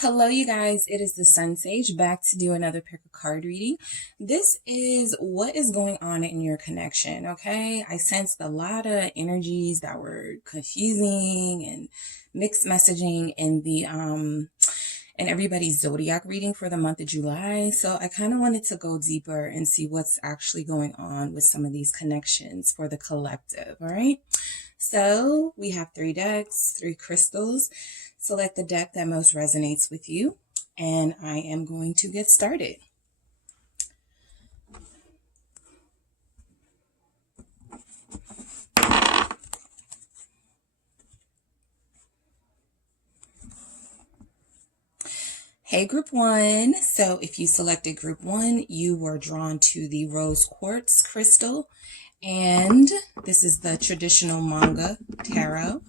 Hello, you guys. It is the SunSage back to do another pick a card reading. This is what is going on in your connection, okay? I sensed a lot of energies that were confusing and mixed messaging in the in everybody's zodiac reading for the month of July. So I kind of wanted to go deeper and see what's actually going on with some of these connections for the collective, all right? So we have 3 decks, 3 crystals. Select the deck that most resonates with you, and I am going to get started. Hey, Group 1. So if you selected Group 1, you were drawn to the Rose Quartz crystal, and this is the traditional manga tarot.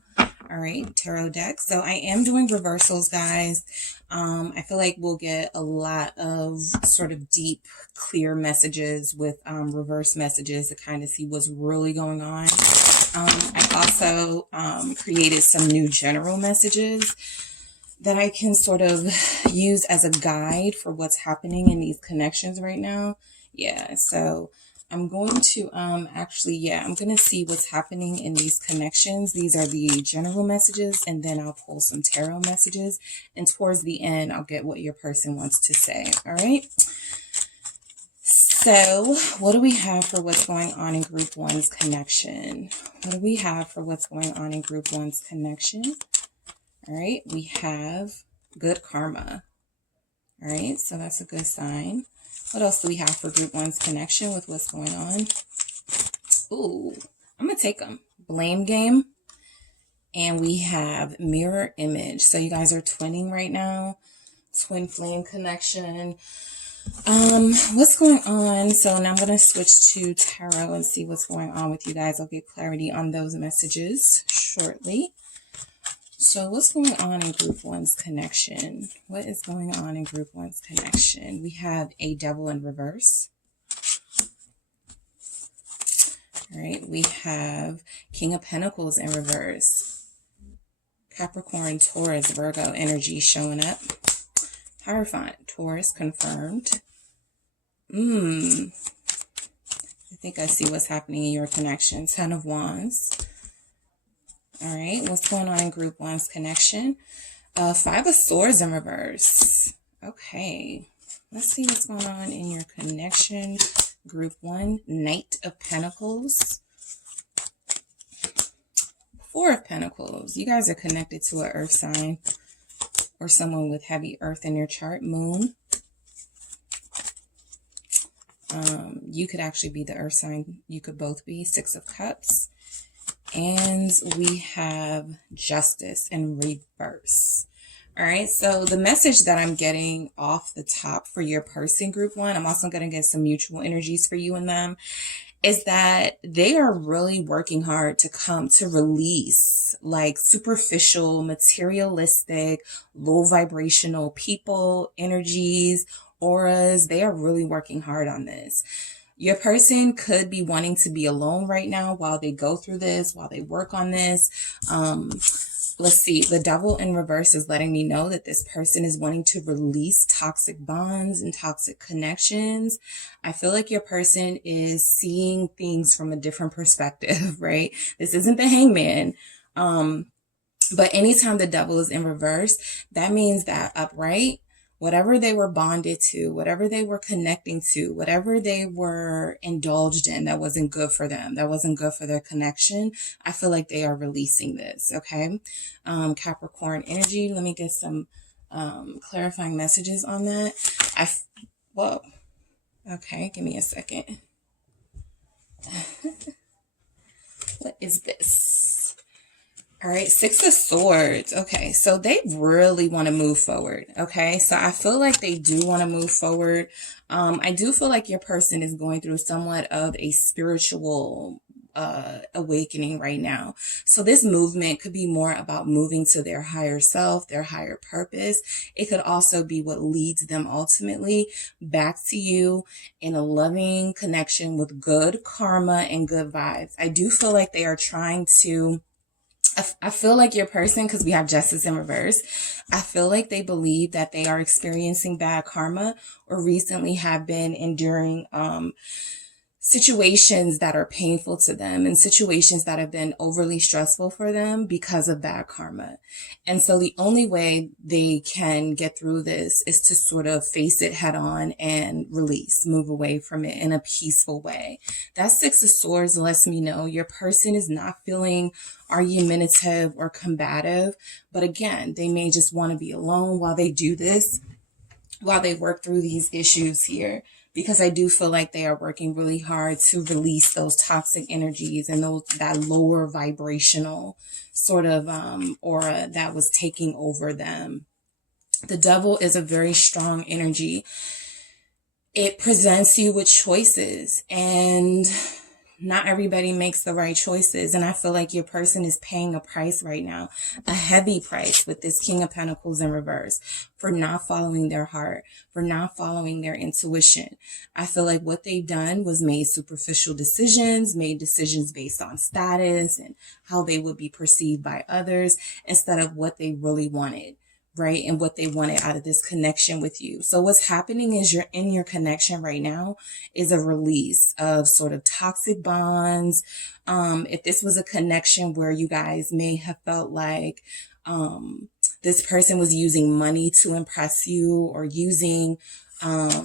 All right, tarot deck. So I am doing reversals, guys. I feel like we'll get a lot of sort of deep, clear messages with reverse messages to kind of see what's really going on. I also created some new general messages that I can sort of use as a guide for what's happening in these connections right now. Yeah, so I'm going to I'm going to see what's happening in these connections. These are the general messages, and then I'll pull some tarot messages. And towards the end, I'll get what your person wants to say. All right. So what do we have for what's going on in Group 1's connection? What do we have for what's going on in Group 1's connection? All right. We have good karma. All right. So that's a good sign. What else do we have for Group 1's connection with what's going on? Ooh, I'm going to take them. Blame game. And we have mirror image. So you guys are twinning right now. Twin flame connection. What's going on? So now I'm going to switch to tarot and see what's going on with you guys. I'll get clarity on those messages shortly. So what's going on in Group 1's connection? What is going on in Group 1's connection? We have a Devil in reverse. All right. We have King of Pentacles in reverse. Capricorn, Taurus, Virgo energy showing up. Hierophant, Taurus confirmed. I think I see what's happening in your connection. 10 of Wands. All right, what's going on in Group 1's connection? 5 of Swords in reverse. Okay, let's see what's going on in your connection. Group 1, Knight of Pentacles. 4 of Pentacles. You guys are connected to an earth sign or someone with heavy earth in your chart. Moon. You could actually be the earth sign. You could both be. 6 of Cups. And we have Justice in reverse. All right. So the message that I'm getting off the top for your person, Group 1, I'm also going to get some mutual energies for you and them, is that they are really working hard to come to release like superficial, materialistic, low vibrational people, energies, auras. They are really working hard on this. Your person could be wanting to be alone right now while they go through this, while they work on this. Let's see. The Devil in reverse is letting me know that this person is wanting to release toxic bonds and toxic connections. I feel like your person is seeing things from a different perspective, right? This isn't the Hangman. But anytime the Devil is in reverse, that means that upright, whatever they were bonded to, whatever they were connecting to, whatever they were indulged in that wasn't good for them, that wasn't good for their connection, I feel like they are releasing this, okay? Capricorn energy, let me get some clarifying messages on that. Whoa. Okay, give me a second. What is this? All right, 6 of Swords. Okay, so they really want to move forward. Okay, so I feel like they do want to move forward. I do feel like your person is going through somewhat of a spiritual awakening right now. So this movement could be more about moving to their higher self, their higher purpose. It could also be what leads them ultimately back to you in a loving connection with good karma and good vibes. I do feel like they are trying to I feel like your person, because we have justice in reverse, I feel like they believe that they are experiencing bad karma or recently have been enduring situations that are painful to them and situations that have been overly stressful for them because of bad karma. And so the only way they can get through this is to sort of face it head on and release, move away from it in a peaceful way. That Six of Swords lets me know your person is not feeling argumentative or combative, but again, they may just want to be alone while they do this, while they work through these issues here. Because I do feel like they are working really hard to release those toxic energies and that lower vibrational sort of aura that was taking over them. The Devil is a very strong energy. It presents you with choices, and not everybody makes the right choices. And I feel like your person is paying a price right now, a heavy price with this King of Pentacles in reverse, for not following their heart, for not following their intuition. I feel like what they've done was made superficial decisions, made decisions based on status and how they would be perceived by others instead of what they really wanted. Right? And what they wanted out of this connection with you. So what's happening is you're in your connection right now is a release of sort of toxic bonds. If this was a connection where you guys may have felt like, this person was using money to impress you or using,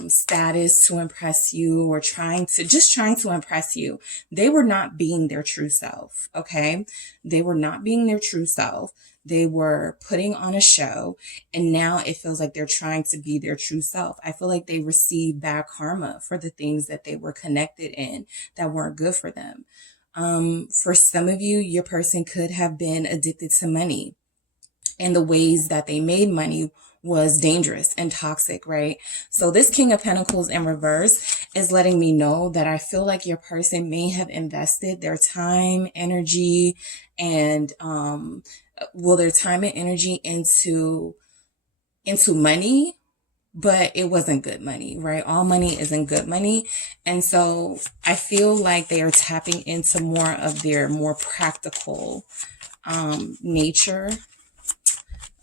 status to impress you or trying to impress you. They were not being their true self. Okay. They were not being their true self. They were putting on a show, and now it feels like they're trying to be their true self. I feel like they received bad karma for the things that they were connected in that weren't good for them. For some of you, your person could have been addicted to money, and the ways that they made money was dangerous and toxic, right? So this King of Pentacles in reverse is letting me know that I feel like your person may have invested their time, energy, and their time and energy into money, but it wasn't good money, right? All money isn't good money. And so I feel like they are tapping into more of their more practical nature.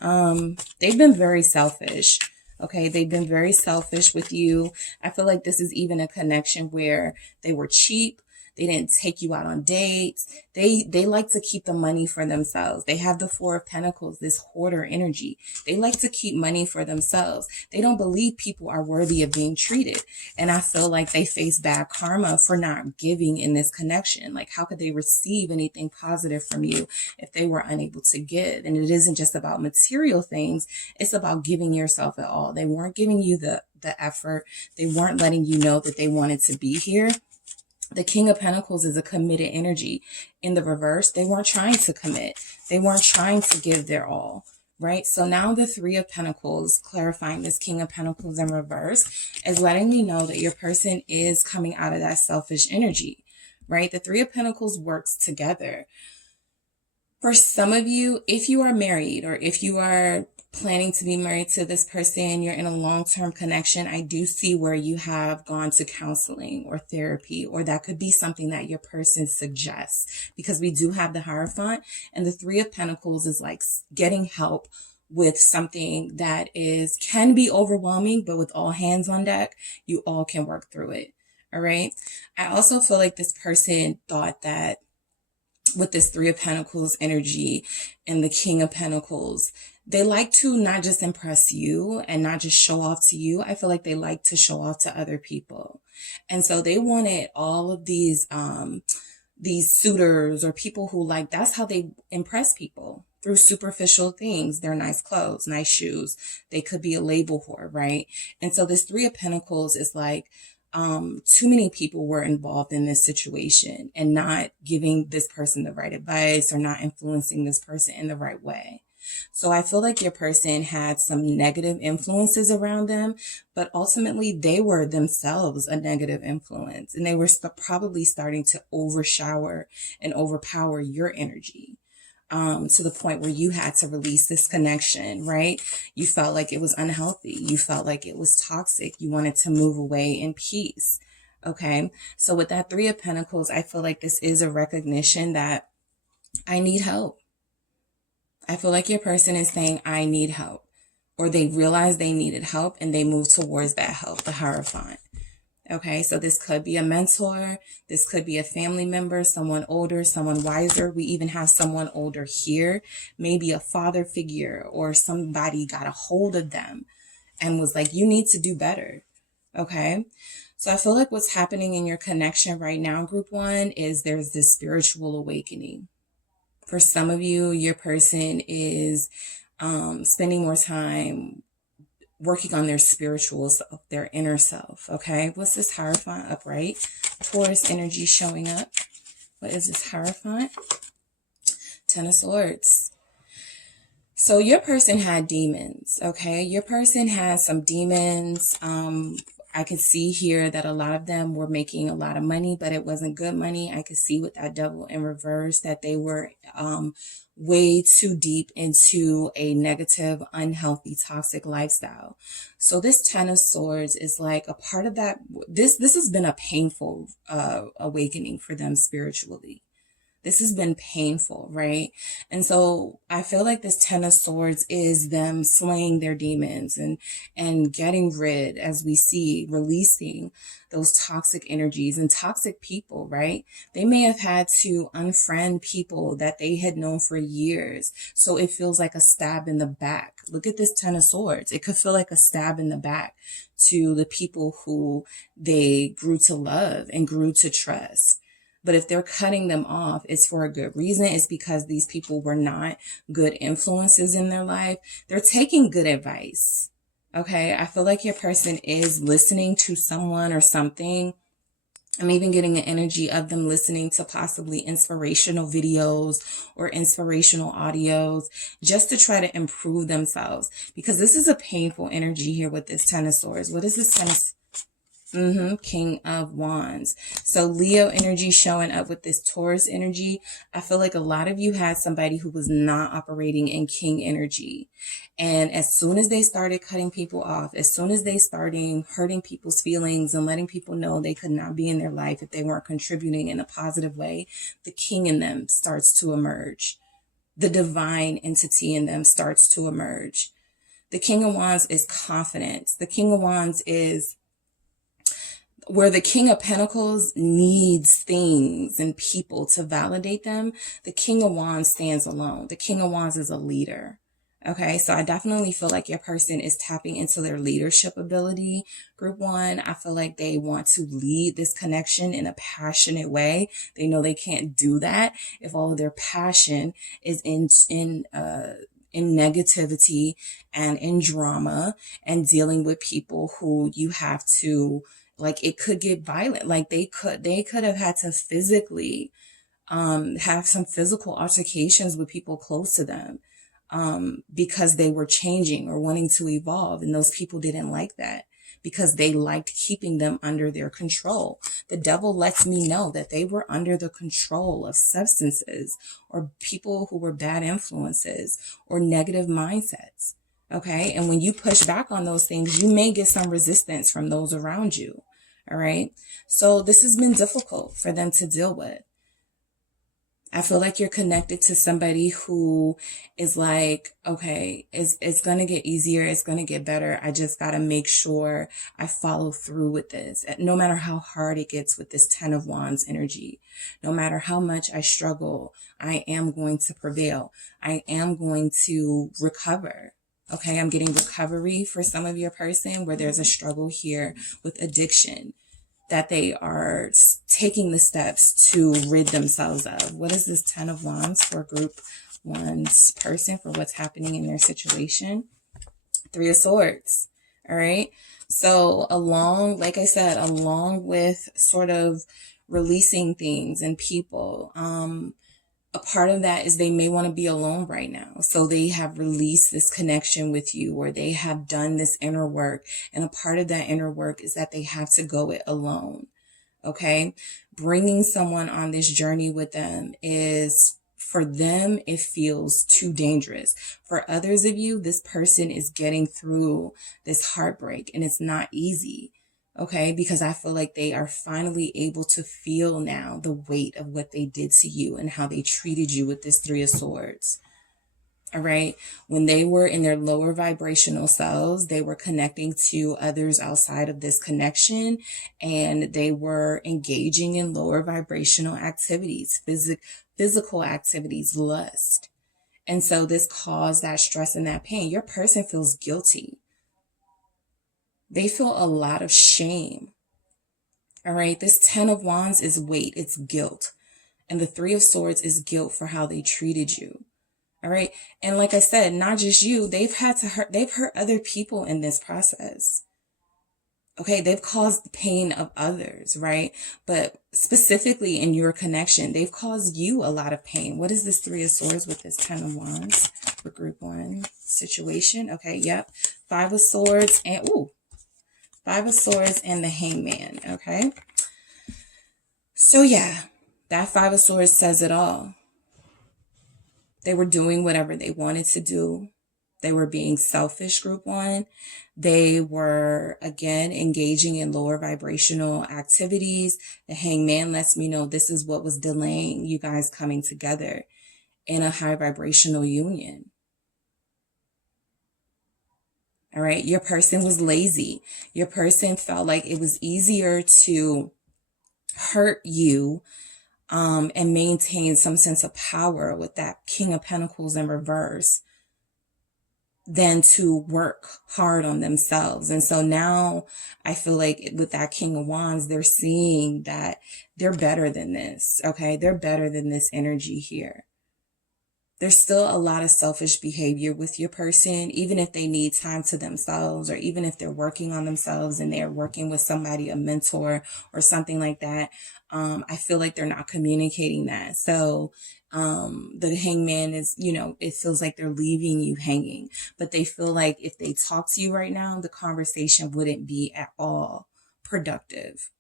They've been very selfish. Okay. They've been very selfish with you. I feel like this is even a connection where they were cheap. They didn't take you out on dates. They like to keep the money for themselves. They have the Four of Pentacles, this hoarder energy. They like to keep money for themselves. They don't believe people are worthy of being treated. And I feel like they face bad karma for not giving in this connection. Like, how could they receive anything positive from you if they were unable to give? And it isn't just about material things. It's about giving yourself it all. They weren't giving you the effort. They weren't letting you know that they wanted to be here. The King of Pentacles is a committed energy. In the reverse, they weren't trying to commit. They weren't trying to give their all, right? So now the Three of Pentacles, clarifying this King of Pentacles in reverse, is letting me know that your person is coming out of that selfish energy, right? The Three of Pentacles works together. For some of you, if you are married or if you are planning to be married to this person, you're in a long-term connection, I do see where you have gone to counseling or therapy, or that could be something that your person suggests, because we do have the Hierophant, and the Three of Pentacles is like getting help with something that can be overwhelming, but with all hands on deck, you all can work through it. All right. I also feel like this person thought that with this Three of Pentacles energy and the King of Pentacles, they like to not just impress you and not just show off to you. I feel like they like to show off to other people. And so they wanted all of these suitors or people who that's how they impress people, through superficial things. Their nice clothes, nice shoes. They could be a label whore, right? And so this Three of Pentacles is like, too many people were involved in this situation and not giving this person the right advice or not influencing this person in the right way. So I feel like your person had some negative influences around them, but ultimately they were themselves a negative influence, and they were probably starting to overshower and overpower your energy. To the point where you had to release this connection, right? You felt like it was unhealthy. You felt like it was toxic. You wanted to move away in peace. Okay. So with that Three of Pentacles, I feel like this is a recognition that I need help. I feel like your person is saying, I need help. Or they realize they needed help and they move towards that help, the Hierophant. Okay, so this could be a mentor. This could be a family member, someone older, someone wiser. We even have someone older here, maybe a father figure, or somebody got a hold of them and was like, you need to do better. Okay, so I feel like what's happening in your connection right now, group one, is there's this spiritual awakening. For some of you, your person is spending more time working on their spiritual self, their inner self. Okay, what's this Hierophant upright? Taurus energy showing up. What is this Hierophant? Ten of Swords. So your person had demons. Okay, your person has some demons. I could see here that a lot of them were making a lot of money, but it wasn't good money. I could see with that Devil in reverse that they were way too deep into a negative, unhealthy, toxic lifestyle. So this Ten of Swords is like a part of that. This has been a painful awakening for them spiritually. This has been painful, right? And so I feel like this Ten of Swords is them slaying their demons and getting rid, as we see, releasing those toxic energies and toxic people, right? They may have had to unfriend people that they had known for years. So it feels like a stab in the back. Look at this Ten of Swords. It could feel like a stab in the back to the people who they grew to love and grew to trust. But if they're cutting them off, it's for a good reason. It's because these people were not good influences in their life. They're taking good advice. Okay, I feel like your person is listening to someone or something. I'm even getting an energy of them listening to possibly inspirational videos or inspirational audios just to try to improve themselves. Because this is a painful energy here with this Ten of Swords. What is this Ten of Swords? King of Wands. So Leo energy showing up with this Taurus energy. I feel like a lot of you had somebody who was not operating in King energy. And as soon as they started cutting people off, as soon as they started hurting people's feelings and letting people know they could not be in their life if they weren't contributing in a positive way, the King in them starts to emerge. The divine entity in them starts to emerge. The King of Wands is confidence. The King of Wands is where the King of Pentacles needs things and people to validate them. The King of Wands stands alone. The King of Wands is a leader. Okay, so I definitely feel like your person is tapping into their leadership ability. Group one, I feel like they want to lead this connection in a passionate way. They know they can't do that if all of their passion is in negativity and in drama and dealing with people who you have to, like, it could get violent. Like they could have had to physically have some physical altercations with people close to them because they were changing or wanting to evolve. And those people didn't like that because they liked keeping them under their control. The Devil lets me know that they were under the control of substances or people who were bad influences or negative mindsets. Okay. And when you push back on those things, you may get some resistance from those around you. All right. So this has been difficult for them to deal with. I feel like you're connected to somebody who is like, okay, it's going to get easier. It's going to get better. I just got to make sure I follow through with this. No matter how hard it gets with this Ten of Wands energy, no matter how much I struggle, I am going to prevail. I am going to recover. Okay, I'm getting recovery for some of your person where there's a struggle here with addiction that they are taking the steps to rid themselves of. What is this Ten of Wands for group one's person for what's happening in their situation? Three of Swords. All right. So like I said, along with sort of releasing things and people, a part of that is they may want to be alone right now. So they have released this connection with you, or they have done this inner work. And a part of that inner work is that they have to go it alone. Okay. Bringing someone on this journey with them is, for them, it feels too dangerous. For others of you, this person is getting through this heartbreak and it's not easy. Okay, because I feel like they are finally able to feel now the weight of what they did to you and how they treated you with this Three of Swords. All right. When they were in their lower vibrational selves, they were connecting to others outside of this connection, and they were engaging in lower vibrational activities, physical activities, lust. And so this caused that stress and that pain. Your person feels guilty. They feel a lot of shame. All right. This 10 of Wands is weight. It's guilt. And the 3 of Swords is guilt for how they treated you. All right. And like I said, not just you, they've hurt other people in this process. Okay. They've caused the pain of others, right? But specifically in your connection, they've caused you a lot of pain. What is this 3 of Swords with this 10 of Wands for group 1 situation? Okay. Yep. 5 of Swords and, 5 of Swords and the Hangman. Okay. So yeah, that 5 of Swords says it all. They were doing whatever they wanted to do. They were being selfish, group 1. They were, again, engaging in lower vibrational activities. The Hangman lets me know this is what was delaying you guys coming together in a high vibrational union. All right. Your person was lazy. Your person felt like it was easier to hurt you and maintain some sense of power with that King of Pentacles in reverse than to work hard on themselves. And so now I feel like with that King of Wands, they're seeing that they're better than this. Okay. They're better than this energy here. There's still a lot of selfish behavior with your person, even if they need time to themselves, or even if they're working on themselves and they're working with somebody, a mentor or something like that. I feel like they're not communicating that. So the Hangman is, it feels like they're leaving you hanging, but they feel like if they talk to you right now, the conversation wouldn't be at all productive.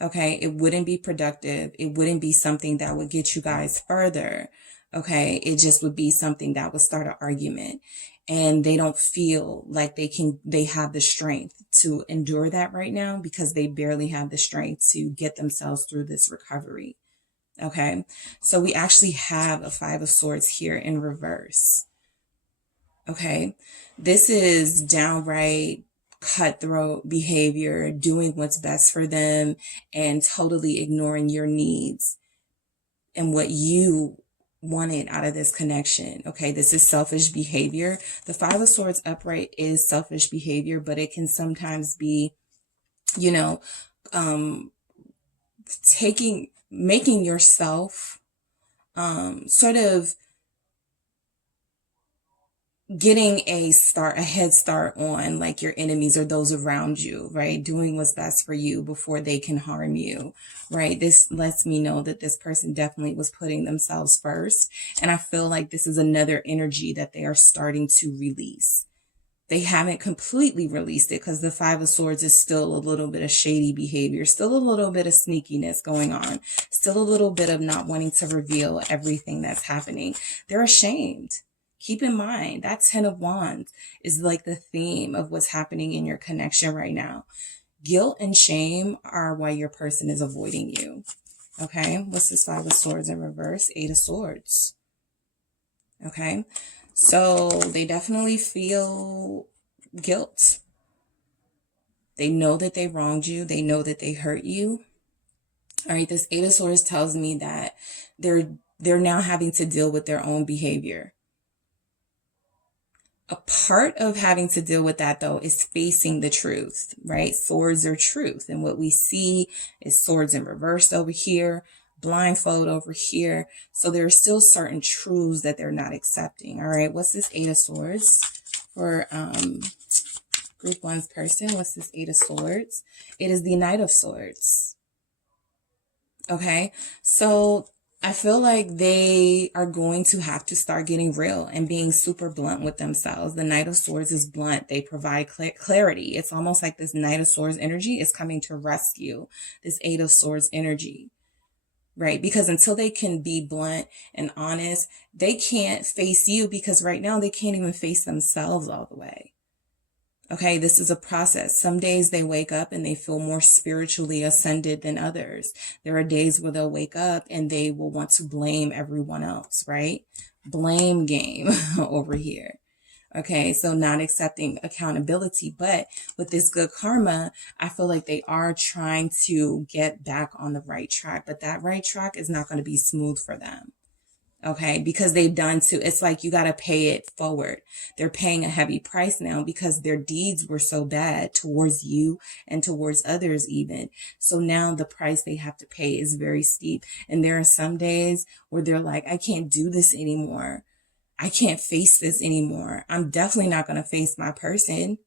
Okay. It wouldn't be productive. It wouldn't be something that would get you guys further. Okay. It just would be something that would start an argument, and they don't feel like they have the strength to endure that right now, because they barely have the strength to get themselves through this recovery. Okay. So we actually have a 5 of Swords here in reverse. Okay. This is downright cutthroat behavior, doing what's best for them and totally ignoring your needs and what you wanted out of this connection. Okay. This is selfish behavior. The 5 of Swords upright is selfish behavior, but it can sometimes be, making yourself, sort of getting a head start on like your enemies or those around you, right? Doing what's best for you before they can harm you, right? This lets me know that this person definitely was putting themselves first. And I feel like this is another energy that they are starting to release. They haven't completely released it because the 5 of Swords is still a little bit of shady behavior, still a little bit of sneakiness going on, still a little bit of not wanting to reveal everything that's happening. They're ashamed. Keep in mind that 10 of Wands is like the theme of what's happening in your connection right now. Guilt and shame are why your person is avoiding you. Okay. What's this 5 of Swords in reverse? 8 of Swords. Okay. So they definitely feel guilt. They know that they wronged you. They know that they hurt you. All right. This 8 of Swords tells me that they're now having to deal with their own behavior. A part of having to deal with that, though, is facing the truth, right? Swords are truth. And what we see is swords in reverse over here, blindfold over here. So there are still certain truths that they're not accepting. All right. What's this 8 of Swords for group 1's person? What's this 8 of Swords? It is the Knight of Swords. Okay. So I feel like they are going to have to start getting real and being super blunt with themselves. The Knight of Swords is blunt. They provide clarity. It's almost like this Knight of Swords energy is coming to rescue this 8 of Swords energy, right? Because until they can be blunt and honest, they can't face you, because right now they can't even face themselves all the way. Okay, this is a process. Some days they wake up and they feel more spiritually ascended than others. There are days where they'll wake up and they will want to blame everyone else, right? Blame game over here. Okay, so not accepting accountability. But with this good karma, I feel like they are trying to get back on the right track. But that right track is not going to be smooth for them. Okay, because they've done too. It's like you got to pay it forward. They're paying a heavy price now because their deeds were so bad towards you and towards others even. So now the price they have to pay is very steep. And there are some days where they're like, I can't do this anymore. I can't face this anymore. I'm definitely not going to face my person.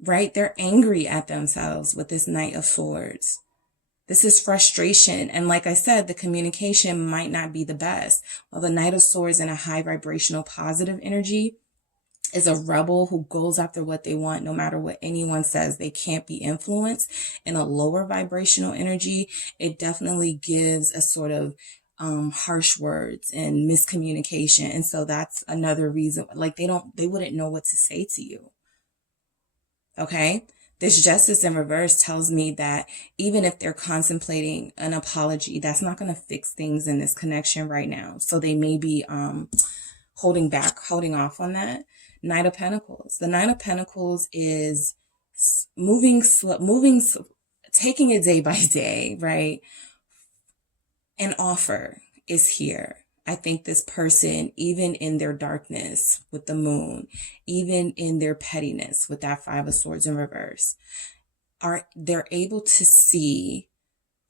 Right? They're angry at themselves with this Knight of Swords. This is frustration. And like I said, the communication might not be the best. Well, the Knight of Swords in a high vibrational positive energy is a rebel who goes after what they want, no matter what anyone says. They can't be influenced. In a lower vibrational energy, it definitely gives a sort of harsh words and miscommunication. And so that's another reason, like they wouldn't know what to say to you. Okay. This Justice in reverse tells me that even if they're contemplating an apology, that's not going to fix things in this connection right now. So they may be holding off on that. Knight of Pentacles. The Knight of Pentacles is taking it day by day, right? An offer is here. I think this person, even in their darkness with the moon, even in their pettiness with that Five of Swords in reverse, they're able to see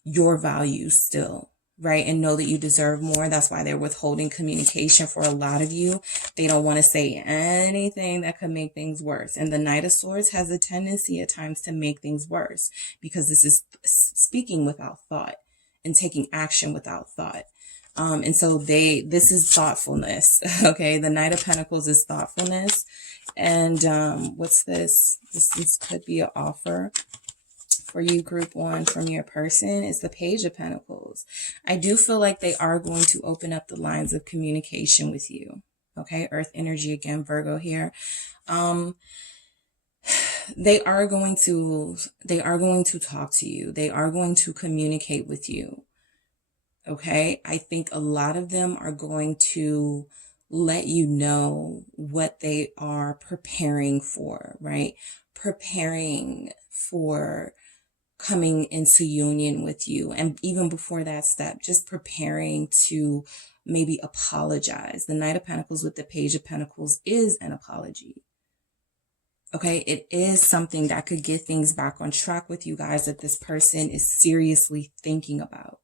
your value still, right? And know that you deserve more. That's why they're withholding communication for a lot of you. They don't want to say anything that could make things worse. And the Knight of Swords has a tendency at times to make things worse because this is speaking without thought and taking action without thought. And so this is thoughtfulness. Okay. The Knight of Pentacles is thoughtfulness. And, what's this? This could be an offer for you, group one, from your person. Is the Page of Pentacles. I do feel like they are going to open up the lines of communication with you. Okay. Earth energy again, Virgo here. They are going to talk to you. They are going to communicate with you. Okay. I think a lot of them are going to let you know what they are preparing for, right? Preparing for coming into union with you. And even before that step, just preparing to maybe apologize. The Knight of Pentacles with the Page of Pentacles is an apology. Okay, it is something that could get things back on track with you guys that this person is seriously thinking about.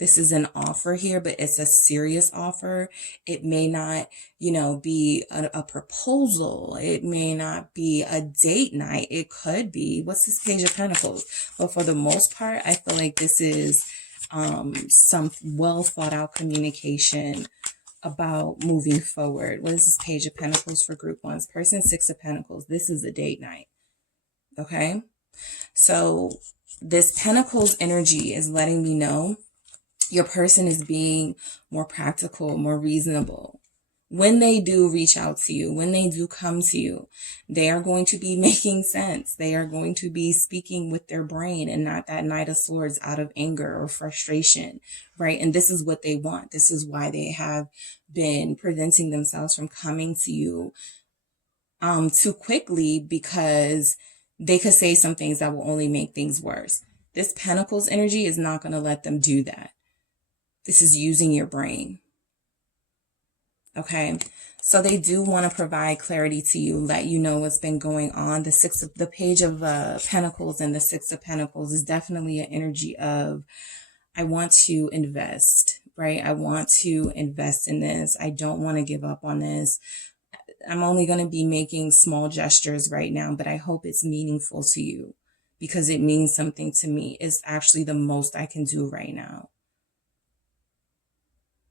This is an offer here, but it's a serious offer. It may not, be a proposal. It may not be a date night. It could be, what's this Page of Pentacles? But for the most part, I feel like this is some well thought out communication about moving forward. What is this Page of Pentacles for group one's person? Six of Pentacles. This is a date night. Okay. So this Pentacles energy is letting me know your person is being more practical, more reasonable. When they do reach out to you, when they do come to you, they are going to be making sense. They are going to be speaking with their brain and not that Knight of Swords out of anger or frustration, right? And this is what they want. This is why they have been preventing themselves from coming to you too quickly, because they could say some things that will only make things worse. This Pentacles energy is not going to let them do that. This is using your brain. Okay. So they do want to provide clarity to you, let you know what's been going on. The Page of Pentacles and the Six of Pentacles is definitely an energy of, I want to invest, right? I want to invest in this. I don't want to give up on this. I'm only going to be making small gestures right now, but I hope it's meaningful to you because it means something to me. It's actually the most I can do right now.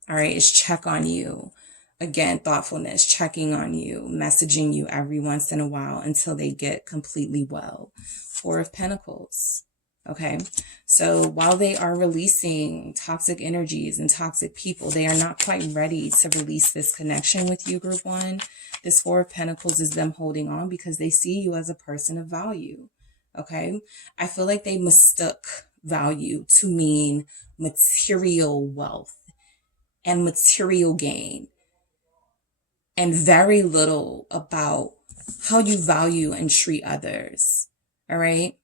All right, is check on you. Again, thoughtfulness, checking on you, messaging you every once in a while until they get completely well. Four of Pentacles. Okay, so while they are releasing toxic energies and toxic people, they are not quite ready to release this connection with you, Group 1. This Four of Pentacles is them holding on because they see you as a person of value. Okay, I feel like they mistook value to mean material wealth and material gain, and very little about how you value and treat others. All right.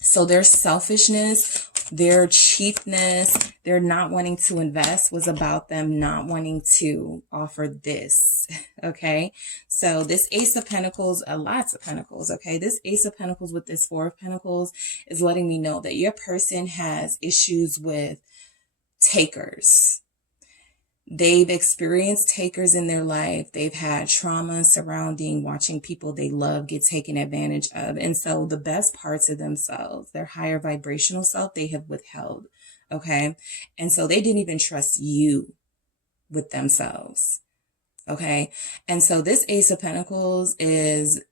So their selfishness, their cheapness, their not wanting to invest was about them not wanting to offer this. Okay. So this Ace of Pentacles, lots of Pentacles. Okay. This Ace of Pentacles with this Four of Pentacles is letting me know that your person has issues with takers. They've experienced takers in their life. They've had trauma surrounding watching people they love get taken advantage of. And so the best parts of themselves, their higher vibrational self, they have withheld. Okay. And so they didn't even trust you with themselves. Okay. And so this Ace of Pentacles is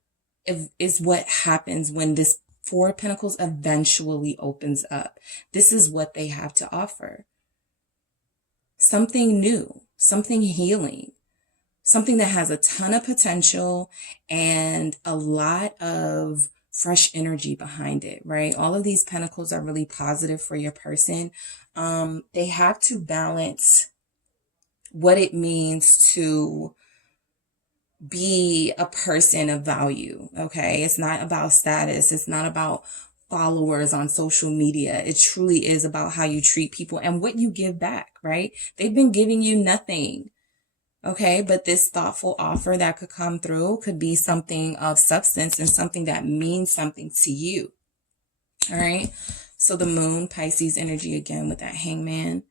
what happens when this Four of Pentacles eventually opens up. This is what they have to offer. Something new, something healing, something that has a ton of potential and a lot of fresh energy behind it, right? All of these pentacles are really positive for your person. They have to balance what it means to be a person of value, okay? It's not about status. It's not about followers on social media. It truly is about how you treat people and what you give back, right? They've been giving you nothing. Okay. But this thoughtful offer that could come through could be something of substance and something that means something to you. All right. So the Moon, Pisces energy again with that Hangman.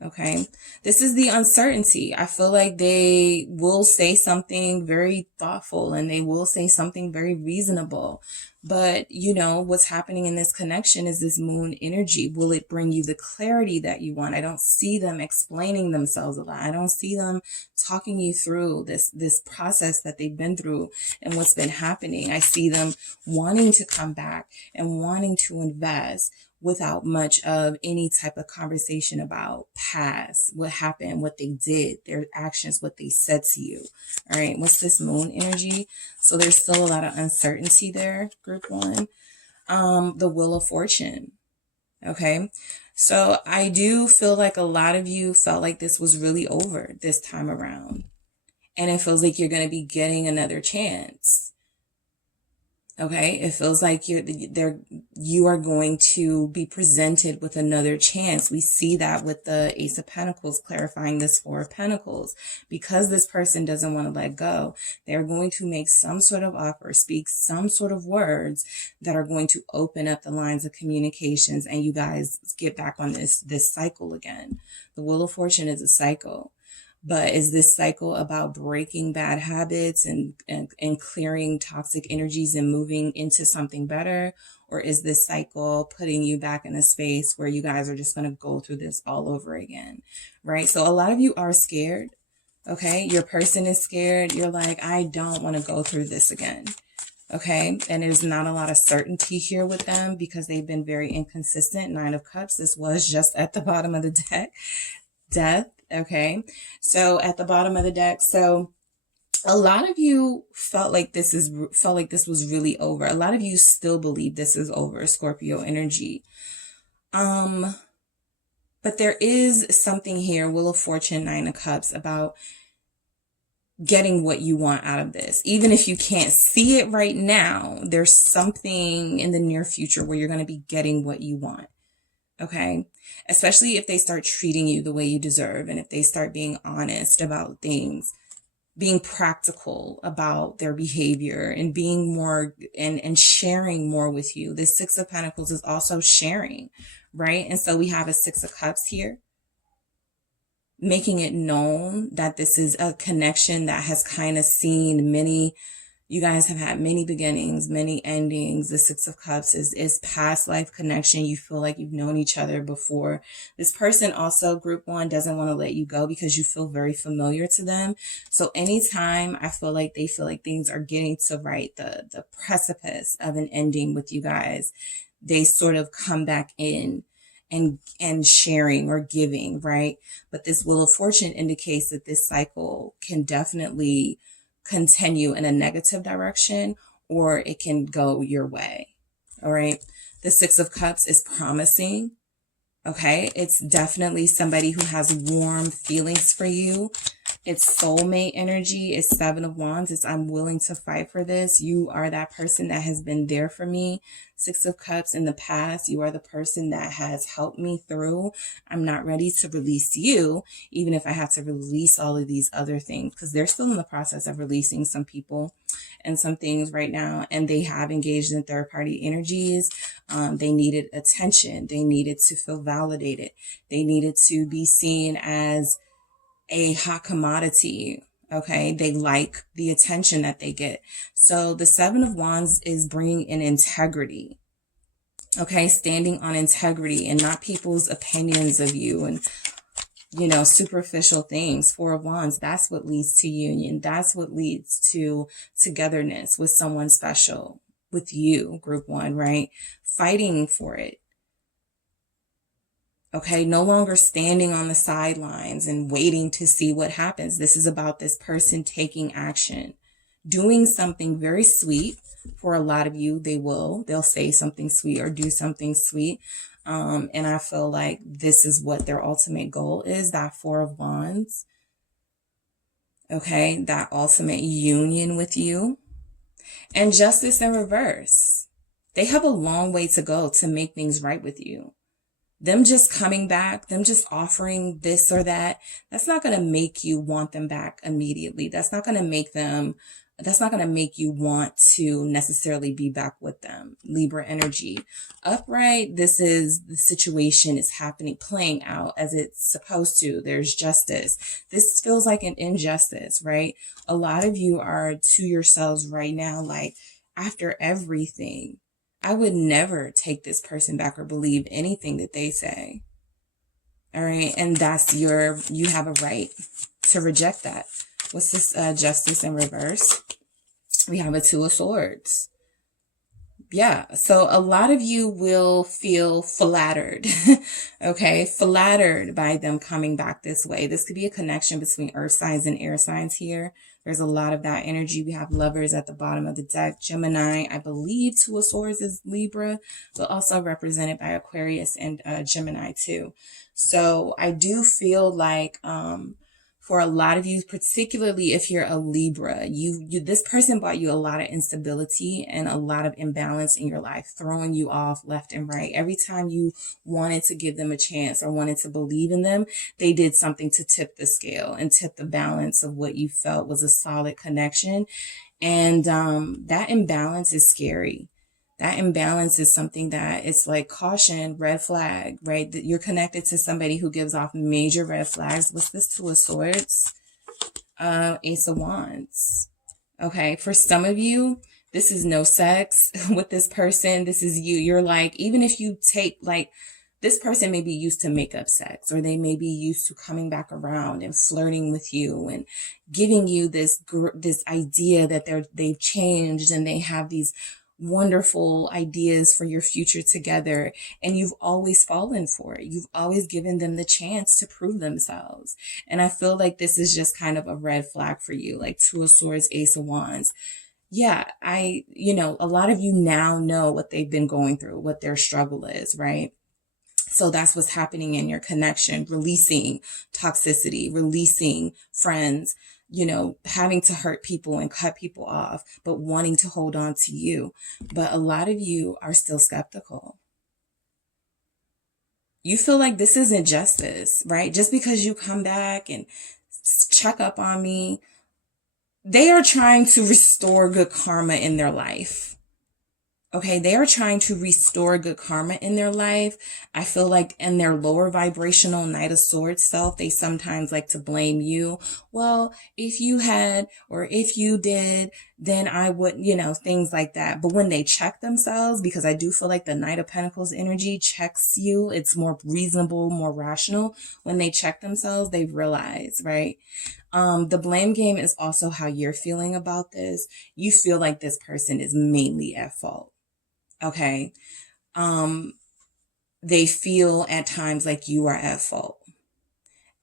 Okay. This is the uncertainty. I feel like they will say something very thoughtful and they will say something very reasonable. But you know, what's happening in this connection is this Moon energy. Will it bring you the clarity that you want? I don't see them explaining themselves a lot. I don't see them talking you through this process that they've been through and what's been happening. I see them wanting to come back and wanting to invest without much of any type of conversation about past, what happened, what they did, their actions, what they said to you. All right. What's this Moon energy? So there's still a lot of uncertainty there, Group 1. The Wheel of Fortune. Okay. So I do feel like a lot of you felt like this was really over this time around. And it feels like you're going to be getting another chance. Okay, it feels like you are going to be presented with another chance. We see that with the Ace of Pentacles clarifying this Four of Pentacles. Because this person doesn't want to let go, they're going to make some sort of offer, speak some sort of words that are going to open up the lines of communications, and you guys get back on this cycle again. The Wheel of Fortune is a cycle. But is this cycle about breaking bad habits and clearing toxic energies and moving into something better? Or is this cycle putting you back in a space where you guys are just going to go through this all over again? Right? So a lot of you are scared. Okay. Your person is scared. You're like, I don't want to go through this again. Okay. And there's not a lot of certainty here with them because they've been very inconsistent. Nine of Cups. This was just at the bottom of the deck. Death. Okay. So at the bottom of the deck. So a lot of you felt like this was really over. A lot of you still believe this is over, Scorpio energy. But there is something here, Wheel of Fortune, Nine of Cups, about getting what you want out of this. Even if you can't see it right now, there's something in the near future where you're going to be getting what you want. Okay. Especially if they start treating you the way you deserve and if they start being honest about things, being practical about their behavior and being more and sharing more with you. This Six of Pentacles is also sharing, right? And so we have a Six of Cups here, making it known that this is a connection that has kind of seen many. You guys have had many beginnings, many endings. The Six of Cups is past life connection. You feel like you've known each other before. This person also, Group 1, doesn't want to let you go because you feel very familiar to them. So anytime I feel like they feel like things are getting to the precipice of an ending with you guys, they sort of come back in and sharing or giving, right? But this Wheel of Fortune indicates that this cycle can definitely continue in a negative direction, or it can go your way. All right. The Six of Cups is promising. Okay. It's definitely somebody who has warm feelings for you. It's soulmate energy. It's Seven of Wands. It's I'm willing to fight for this. You are that person that has been there for me. Six of Cups in the past. You are the person that has helped me through. I'm not ready to release you, even if I have to release all of these other things, because they're still in the process of releasing some people and some things right now. And they have engaged in third party energies. They needed attention. They needed to feel validated. They needed to be seen as a hot commodity. Okay. They like the attention that they get. So the Seven of Wands is bringing in integrity. Okay. Standing on integrity and not people's opinions of you and, superficial things. Four of Wands. That's what leads to union. That's what leads to togetherness with someone special, with you, group one, right? Fighting for it. Okay, no longer standing on the sidelines and waiting to see what happens. This is about this person taking action, doing something very sweet. For a lot of you, they'll say something sweet or do something sweet. And I feel like this is what their ultimate goal is, that Four of Wands. Okay, that ultimate union with you. And Justice in reverse. They have a long way to go to make things right with you. Them just coming back, them just offering this or that, that's not going to make you want them back immediately. That's not going to make you want to necessarily be back with them. Libra energy. Upright, the situation is playing out as it's supposed to. There's justice. This feels like an injustice, right? A lot of you are to yourselves right now, like, after everything, I would never take this person back or believe anything that they say. All right. And you have a right to reject that. What's this Justice in reverse? We have a Two of Swords. Yeah. So a lot of you will feel flattered. Okay. Flattered by them coming back this way. This could be a connection between earth signs and air signs here. There's a lot of that energy. We have Lovers at the bottom of the deck. Gemini, I believe Two of Swords is Libra, but also represented by Aquarius and Gemini too. So I do feel like, for a lot of you, particularly if you're a Libra, this person brought you a lot of instability and a lot of imbalance in your life, throwing you off left and right. Every time you wanted to give them a chance or wanted to believe in them, they did something to tip the scale and tip the balance of what you felt was a solid connection. And that imbalance is scary. That imbalance is something that it's like caution, red flag, right? That you're connected to somebody who gives off major red flags. What's this Two of Swords? Ace of Wands. Okay. For some of you, this is no sex with this person. This is you. You're like, even if you take this person may be used to makeup sex, or they may be used to coming back around and flirting with you and giving you this idea that they've changed and they have these wonderful ideas for your future together. And you've always fallen for it. You've always given them the chance to prove themselves. And I feel like this is just kind of a red flag for you, like Two of Swords, Ace of Wands. Yeah, a lot of you now know what they've been going through, what their struggle is, right? So that's what's happening in your connection, releasing toxicity, releasing friends, having to hurt people and cut people off, but wanting to hold on to you. But a lot of you are still skeptical. You feel like this isn't justice, right? Just because you come back and check up on me, they are trying to restore good karma in their life. Okay, they are trying to restore good karma in their life. I feel like in their lower vibrational Knight of Swords self, they sometimes like to blame you. Well, if you had, or if you did, then I would, things like that. But when they check themselves, because I do feel like the Knight of Pentacles energy checks you, it's more reasonable, more rational. When they check themselves, they realize, right? The blame game is also how you're feeling about this. You feel like this person is mainly at fault. Okay. they feel at times like you are at fault.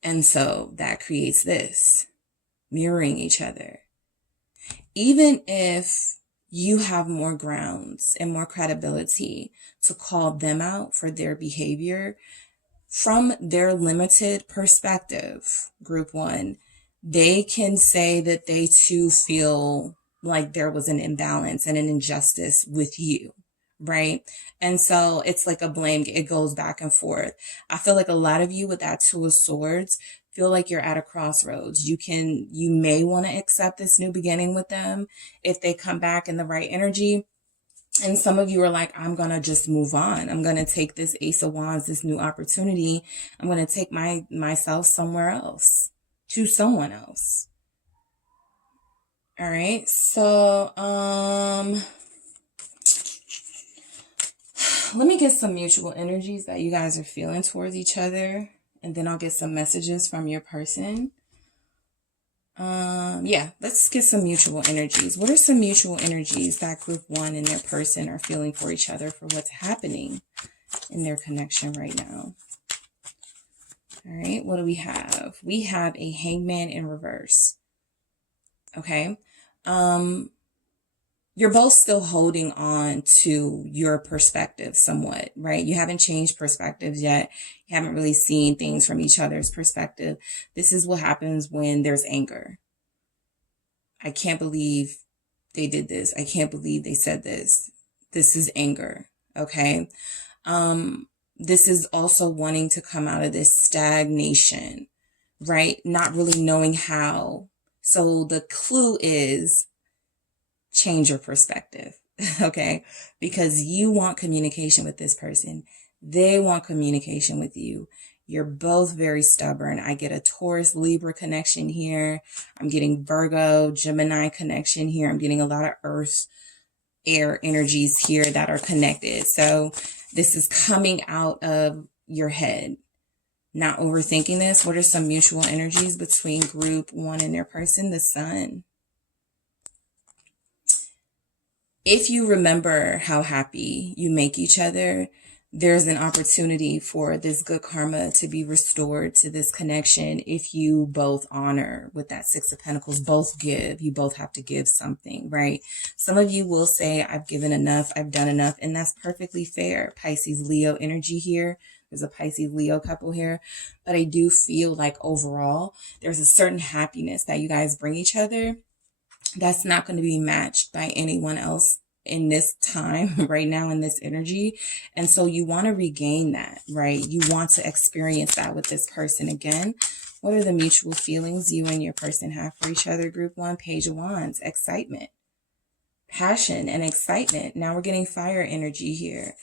And so that creates this mirroring each other. Even if you have more grounds and more credibility to call them out for their behavior, from their limited perspective, group one, they can say that they too feel like there was an imbalance and an injustice with you, right? And so it's like a blame. It goes back and forth. I feel like a lot of you with that Two of Swords feel like you're at a crossroads. You may want to accept this new beginning with them if they come back in the right energy. And some of you are like, I'm going to just move on. I'm going to take this Ace of Wands, this new opportunity. I'm going to take myself somewhere else, to someone else. All right. So, let me get some mutual energies that you guys are feeling towards each other. And then I'll get some messages from your person. Yeah, let's get some mutual energies. What are some mutual energies that group one and their person are feeling for each other for what's happening in their connection right now? All right, what do we have? We have a Hangman in reverse. Okay. You're both still holding on to your perspective somewhat, right? You haven't changed perspectives yet. You haven't really seen things from each other's perspective. This is what happens when there's anger. I can't believe they did this. I can't believe they said this. This is anger, okay? This is also wanting to come out of this stagnation, right? Not really knowing how. So the clue is change your perspective, okay? Because you want communication with this person. They want communication with you. You're both very stubborn. I get a Taurus Libra connection here. I'm getting Virgo Gemini connection here. I'm getting a lot of earth air energies here that are connected. So this is coming out of your head. Not overthinking this. What are some mutual energies between group one and their person? The Sun. If you remember how happy you make each other, there's an opportunity for this good karma to be restored to this connection if you both honor with that Six of Pentacles, both give. You both have to give something, right? Some of you will say, I've given enough, I've done enough, and that's perfectly fair. Pisces, Leo energy here. There's a Pisces, Leo couple here. But I do feel like overall, there's a certain happiness that you guys bring each other that's not going to be matched by anyone else in this time right now in this energy. And so you want to regain that, right? You want to experience that with this person again. What are the mutual feelings you and your person have for each other? Group one, Page of Wands, excitement, passion and excitement. Now we're getting fire energy here.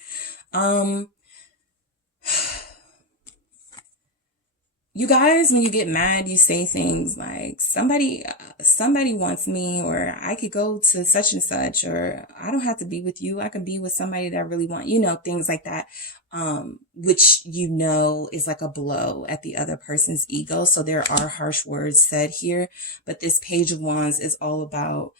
You guys, when you get mad, you say things like, somebody wants me, or I could go to such and such, or I don't have to be with you. I can be with somebody that I really want, things like that, which, is like a blow at the other person's ego. So there are harsh words said here, but this Page of Wands is all about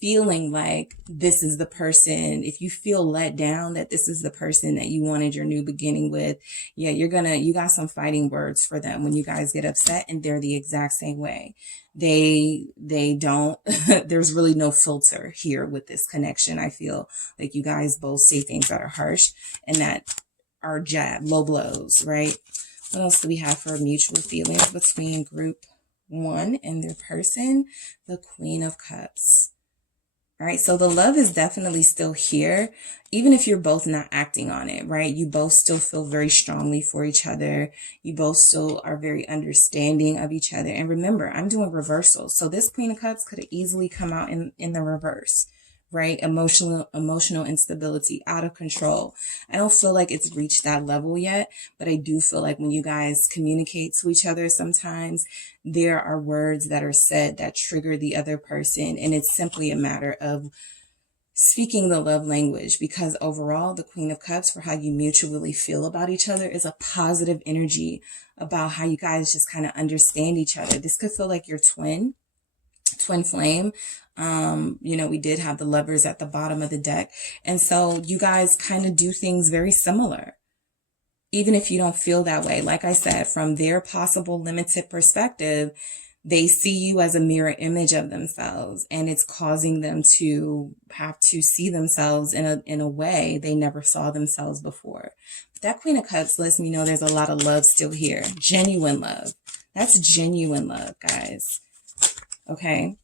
feeling like this is the person. If you feel let down that this is the person that you wanted your new beginning with, yeah, you got some fighting words for them when you guys get upset, and they're the exact same way. They don't, there's really no filter here with this connection. I feel like you guys both say things that are harsh and that are low blows, right? What else do we have for mutual feelings between group one and their person? The Queen of Cups. All right, so the love is definitely still here, even if you're both not acting on it, right? You both still feel very strongly for each other. You both still are very understanding of each other. And remember, I'm doing reversals. So this Queen of Cups could have easily come out in the reverse, right? Emotional instability, out of control. I don't feel like it's reached that level yet, but I do feel like when you guys communicate to each other, sometimes there are words that are said that trigger the other person. And it's simply a matter of speaking the love language, because overall, the Queen of Cups, for how you mutually feel about each other, is a positive energy about how you guys just kind of understand each other. This could feel like your twin twin flame. You know, we did have the Lovers at the bottom of the deck. And so you guys kind of do things very similar. Even if you don't feel that way, like I said, from their possible limited perspective, they see you as a mirror image of themselves, and it's causing them to have to see themselves in a way they never saw themselves before. But that Queen of Cups lets me know there's a lot of love still here. Genuine love. That's genuine love, guys. Okay.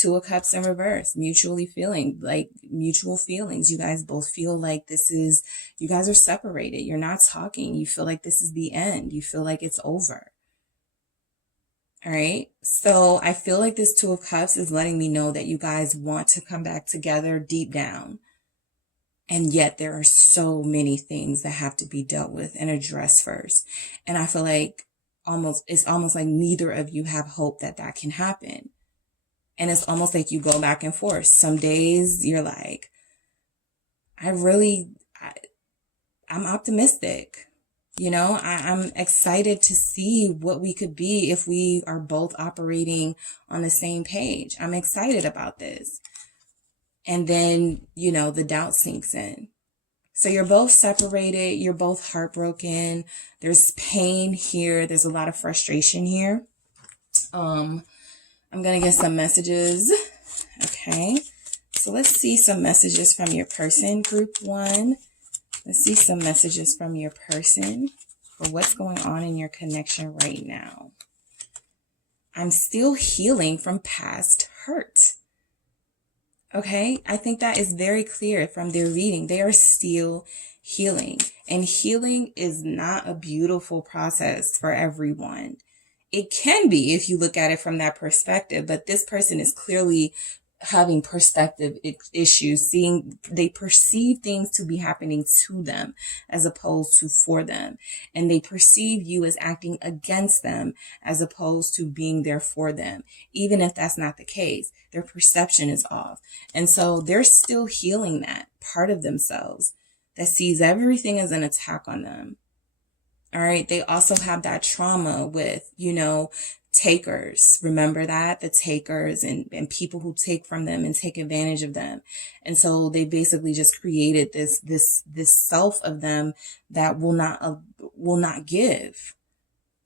Two of Cups in reverse, mutually feeling, like mutual feelings. You guys both feel like you guys are separated. You're not talking. You feel like this is the end. You feel like it's over. All right. So I feel like this Two of Cups is letting me know that you guys want to come back together deep down. And yet there are so many things that have to be dealt with and addressed first. And I feel like it's almost like neither of you have hope that can happen. And it's almost like you go back and forth. Some days you're like, I'm optimistic. You know, I'm excited to see what we could be if we are both operating on the same page. I'm excited about this. And then, you know, the doubt sinks in. So you're both separated. You're both heartbroken. There's pain here. There's a lot of frustration here. I'm going to get some messages. Okay. So let's see some messages from your person, group 1. Let's see some messages from your person for what's going on in your connection right now. I'm still healing from past hurt. Okay, I think that is very clear from their reading. They are still healing. And healing is not a beautiful process for everyone. It can be if you look at it from that perspective, but this person is clearly having perspective issues, they perceive things to be happening to them as opposed to for them. And they perceive you as acting against them as opposed to being there for them. Even if that's not the case, their perception is off. And so they're still healing that part of themselves that sees everything as an attack on them. All right. They also have that trauma with, you know, takers. Remember that? The takers and people who take from them and take advantage of them. And so they basically just created this self of them that will not give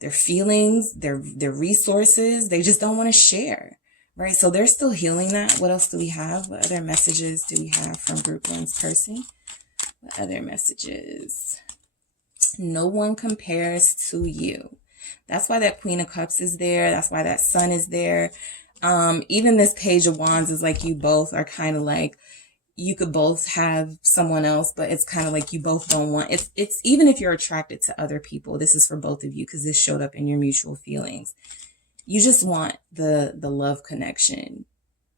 their feelings, their resources. They just don't want to share. Right. So they're still healing that. What else do we have? What other messages do we have from group 1's person? What other messages? No one compares to you. That's why that Queen of Cups is there. That's why that Sun is there. Even this Page of Wands is like you both are kind of like, you could both have someone else, but it's kind of like you both don't want, it's even if you're attracted to other people, this is for both of you because this showed up in your mutual feelings. You just want the love connection,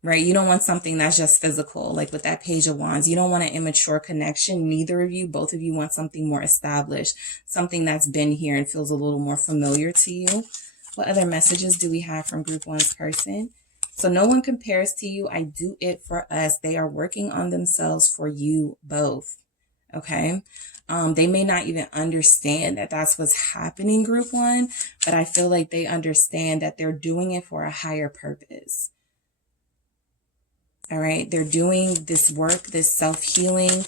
right? You don't want something that's just physical. Like with that Page of Wands, you don't want an immature connection. Neither of you, both of you want something more established, something that's been here and feels a little more familiar to you. What other messages do we have from group 1's person? So no one compares to you. I do it for us. They are working on themselves for you both. Okay. They may not even understand that that's what's happening, group 1, but I feel like they understand that they're doing it for a higher purpose. All right. They're doing this work, this self-healing,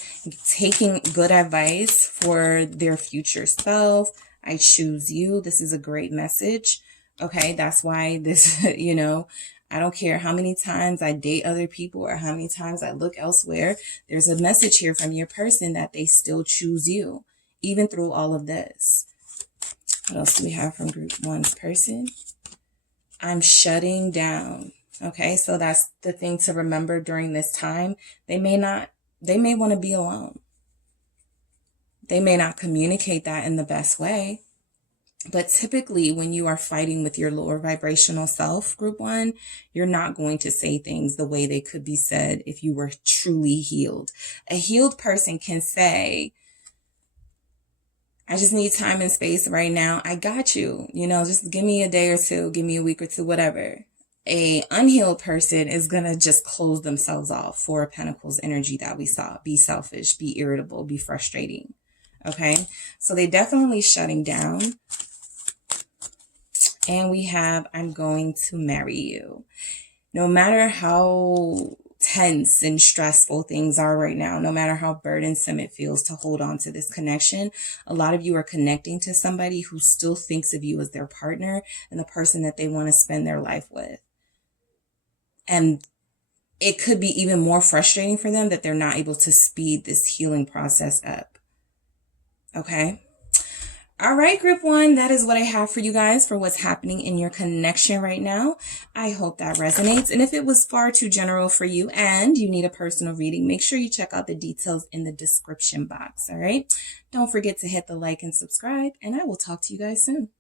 taking good advice for their future self. I choose you. This is a great message. Okay. That's why this, you know, I don't care how many times I date other people or how many times I look elsewhere. There's a message here from your person that they still choose you, even through all of this. What else do we have from group 1's person? I'm shutting down. Okay, so that's the thing to remember during this time. They may want to be alone. They may not communicate that in the best way. But typically when you are fighting with your lower vibrational self, group 1, you're not going to say things the way they could be said if you were truly healed. A healed person can say, I just need time and space right now. I got you. You know, just give me a day or two, give me a week or two, whatever. A unhealed person is going to just close themselves off. 4 of Pentacles energy that we saw. Be selfish, be irritable, be frustrating. Okay. So they definitely shutting down. And we have, I'm going to marry you. no matter how tense and stressful things are right now, no matter how burdensome it feels to hold on to this connection, a lot of you are connecting to somebody who still thinks of you as their partner and the person that they want to spend their life with. And it could be even more frustrating for them that they're not able to speed this healing process up. Okay? All right, group one, that is what I have for you guys for what's happening in your connection right now. I hope that resonates. And if it was far too general for you and you need a personal reading, make sure you check out the details in the description box. All right? Don't forget to hit the like and subscribe, and I will talk to you guys soon.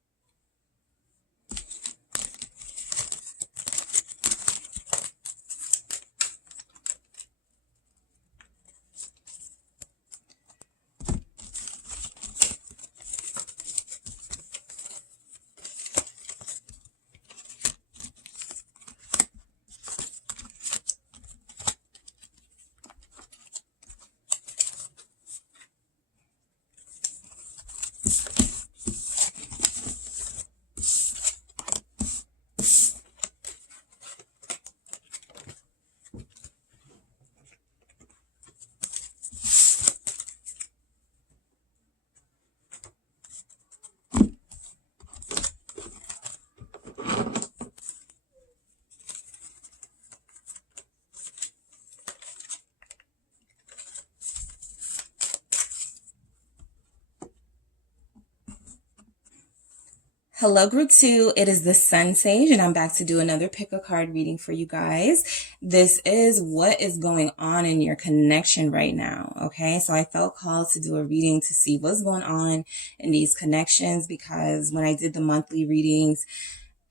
Hello, group two. It is the SunSage, and I'm back to do another pick a card reading for you guys. This is what is going on in your connection right now. Okay, so I felt called to do a reading to see what's going on in these connections, because when I did the monthly readings,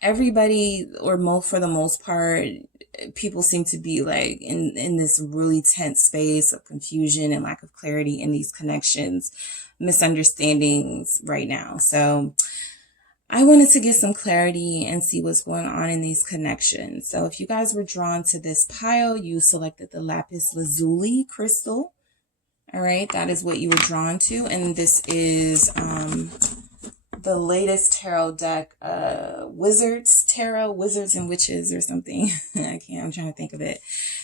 everybody, or for the most part, people seem to be like in this really tense space of confusion and lack of clarity in these connections, misunderstandings right now. So I wanted to get some clarity and see what's going on in these connections. So if you guys were drawn to this pile, you selected the lapis lazuli crystal. All right, that is what you were drawn to. And this is the latest tarot deck, Wizards and Witches or something. I'm trying to think of it.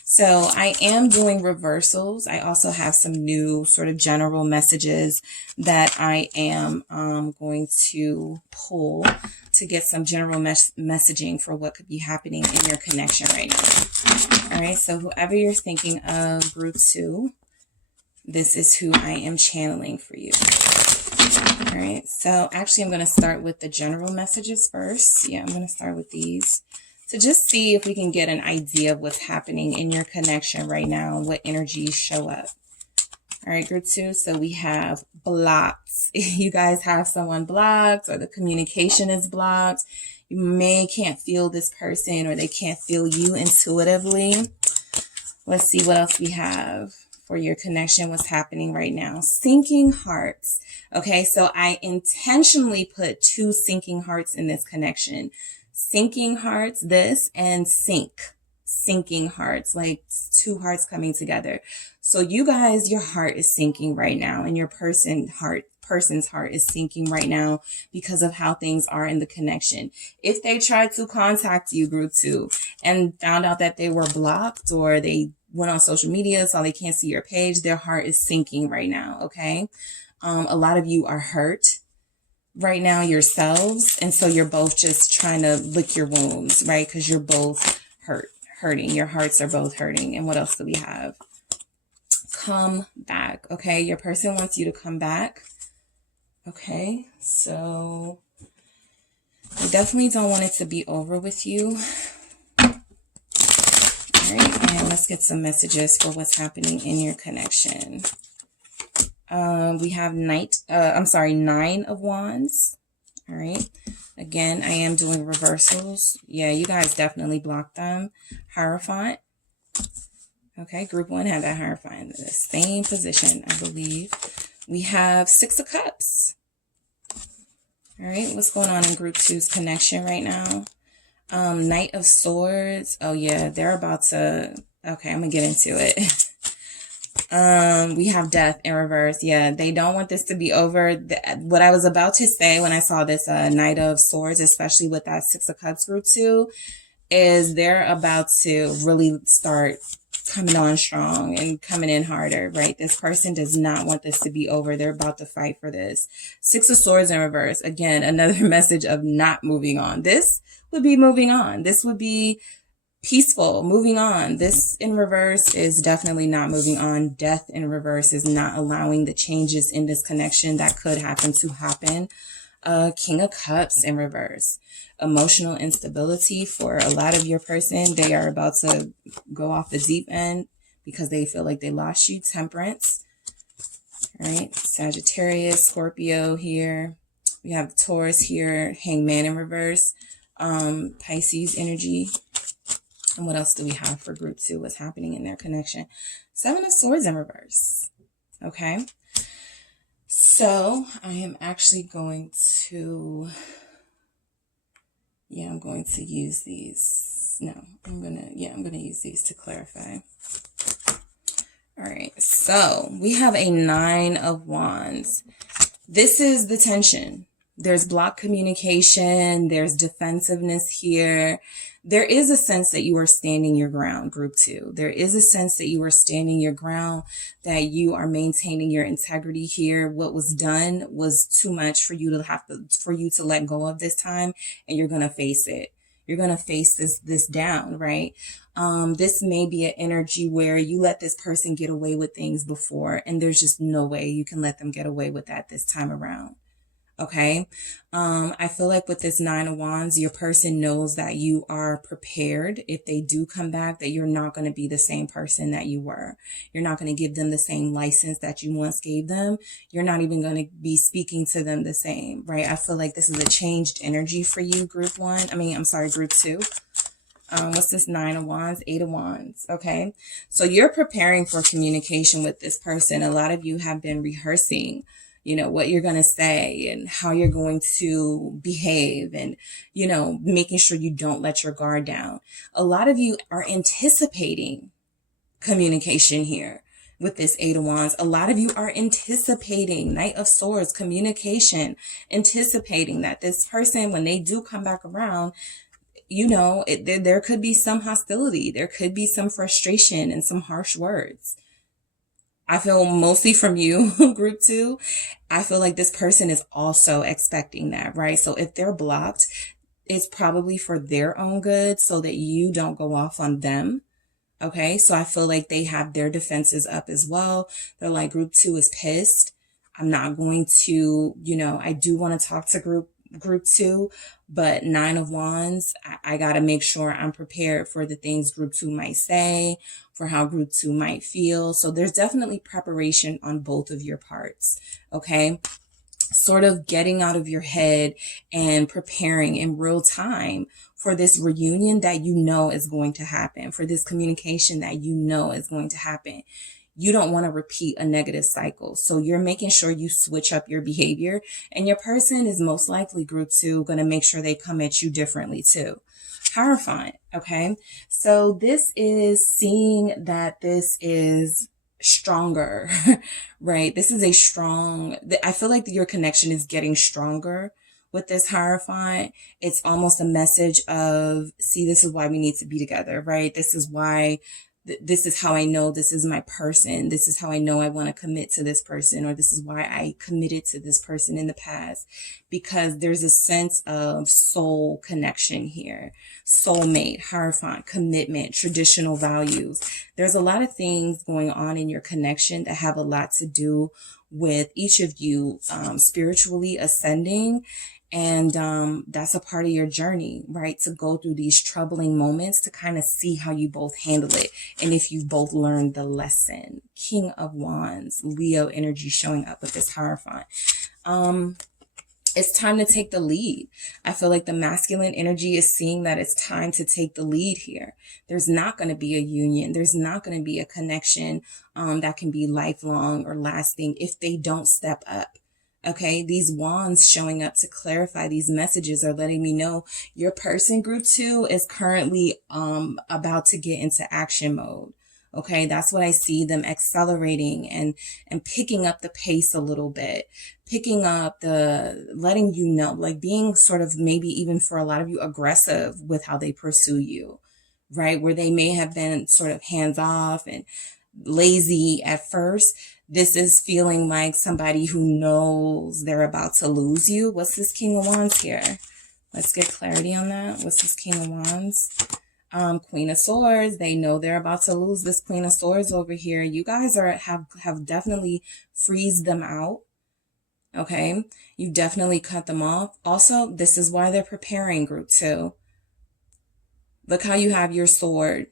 So I am doing reversals. I also have some new sort of general messages that I am going to pull to get some general messaging for what could be happening in your connection right now. All right, so whoever you're thinking of, group two, this is who I am channeling for you. All right, so actually I'm going to start with the general messages first. Yeah, I'm going to start with these to just see if we can get an idea of what's happening in your connection right now and what energies show up. All right, group two, so we have blocked. You guys have someone blocked, or the communication is blocked. You can't feel this person, or they can't feel you intuitively. Let's see what else we have for your connection, what's happening right now. Sinking hearts. Okay, so I intentionally put two sinking hearts in this connection. Sinking hearts, this, and sinking hearts, like two hearts coming together. So you guys, your heart is sinking right now, and your person's heart is sinking right now because of how things are in the connection. If they tried to contact you, group two, and found out that they were blocked, or they went on social media so they can't see your page, their heart is sinking right now. Okay, a lot of you are hurt right now yourselves, and so you're both just trying to lick your wounds, right? Because you're both hurting. Your hearts are both hurting. And what else do we have? Come back. Okay, your person wants you to come back. Okay, so I definitely don't want it to be over with you. All right, and let's get some messages for what's happening in your connection. We have Nine of Wands. All right. Again, I am doing reversals. Yeah, you guys definitely blocked them. Hierophant. Okay, group one had that Hierophant in the same position, I believe. We have Six of Cups. All right, what's going on in group two's connection right now? Knight of Swords. Oh yeah, they're about to... Okay, I'm gonna get into it. We have Death in reverse. Yeah, they don't want this to be over. What I was about to say when I saw this Knight of Swords, especially with that Six of Cups group two, is they're about to really start coming on strong and coming in harder, right? This person does not want this to be over. They're about to fight for this. Six of Swords in reverse. Again, another message of not moving on. This would be moving on. This would be peaceful, moving on. This in reverse is definitely not moving on. Death in reverse is not allowing the changes in this connection that could happen to happen. King of Cups in reverse. Emotional instability for a lot of your person. They are about to go off the deep end because they feel like they lost you. Temperance. All right. Sagittarius, Scorpio here. We have Taurus here. Hangman in reverse. Pisces energy. And what else do we have for group 2? What's happening in their connection? Seven of Swords in reverse. Okay. So I am actually going to, I'm going to use these. No, I'm going to use these to clarify. All right. So we have a 9 of Wands. This is the tension. There's blocked communication. There's defensiveness here. There is a sense that you are standing your ground, group 2. There is a sense that you are standing your ground, that you are maintaining your integrity here. What was done was too much for you to let go of this time, and you're going to face it. You're going to face this down, right? This may be an energy where you let this person get away with things before, and there's just no way you can let them get away with that this time around. Okay. I feel like with this 9 of Wands, your person knows that you are prepared. If they do come back, that you're not going to be the same person that you were. You're not going to give them the same license that you once gave them. You're not even going to be speaking to them the same, right? I feel like this is a changed energy for you, group 2. What's this 9 of Wands? 8 of Wands. Okay. So you're preparing for communication with this person. A lot of you have been rehearsing, what you're going to say and how you're going to behave and, making sure you don't let your guard down. A lot of you are anticipating communication here with this 8 of Wands. A lot of you are anticipating, Knight of Swords, communication, anticipating that this person, when they do come back around, there could be some hostility. There could be some frustration and some harsh words. I feel mostly from you, group 2. I feel like this person is also expecting that, right? So if they're blocked, it's probably for their own good so that you don't go off on them. Okay. So I feel like they have their defenses up as well. They're like, group 2 is pissed. I'm not going to, I do want to talk to group 2, but 9 of Wands, I got to make sure I'm prepared for the things group 2 might say, for how group 2 might feel. So there's definitely preparation on both of your parts. Okay. Sort of getting out of your head and preparing in real time for this reunion that is going to happen, for this communication that is going to happen. You don't want to repeat a negative cycle. So you're making sure you switch up your behavior, and your person is most likely, group 2, going to make sure they come at you differently too. Hierophant. Okay. So this is seeing that this is stronger, right? This is I feel like your connection is getting stronger with this Hierophant. It's almost a message of, see, this is why we need to be together, right? This is why this is how I know this is my person. This is how I know I want to commit to this person, or this is why I committed to this person in the past, because there's a sense of soul connection here. Soulmate, Hierophant, commitment, traditional values. There's a lot of things going on in your connection that have a lot to do with each of you spiritually ascending. And that's a part of your journey, right? To go through these troubling moments to kind of see how you both handle it. And if you both learned the lesson. King of Wands, Leo energy showing up with this Hierophant. It's time to take the lead. I feel like the masculine energy is seeing that it's time to take the lead here. There's not going to be a union. There's not going to be a connection that can be lifelong or lasting if they don't step up. Okay, these wands showing up to clarify these messages are letting me know your person, group 2, is currently about to get into action mode. Okay, that's what I see them accelerating and picking up the pace a little bit, picking up the letting you know, like being sort of maybe even for a lot of you aggressive with how they pursue you, right? Where they may have been sort of hands off and lazy at first. This is feeling like somebody who knows they're about to lose you. What's this King of Wands here? Let's get clarity on that. What's this King of Wands? Queen of Swords. They know they're about to lose this Queen of Swords over here. You guys have definitely freezed them out. Okay. You definitely cut them off. Also, this is why they're preparing, group 2. Look how you have your sword.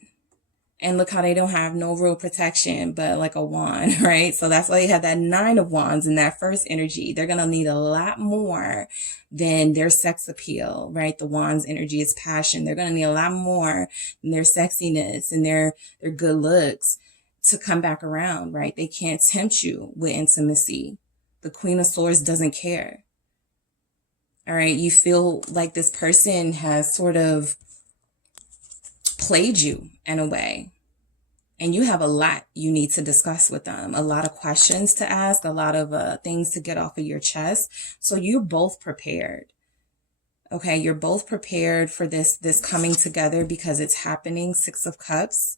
And look how they don't have no real protection, but like a wand, right? So that's why they have that 9 of Wands in that first energy. They're going to need a lot more than their sex appeal, right? The Wands energy is passion. They're going to need a lot more than their sexiness and their good looks to come back around, right? They can't tempt you with intimacy. The Queen of Swords doesn't care. All right. You feel like this person has sort of played you in a way, and you have a lot you need to discuss with them, a lot of questions to ask, a lot of things to get off of your chest. So you're both prepared. Okay, you're both prepared for this coming together because it's happening. 6 of Cups.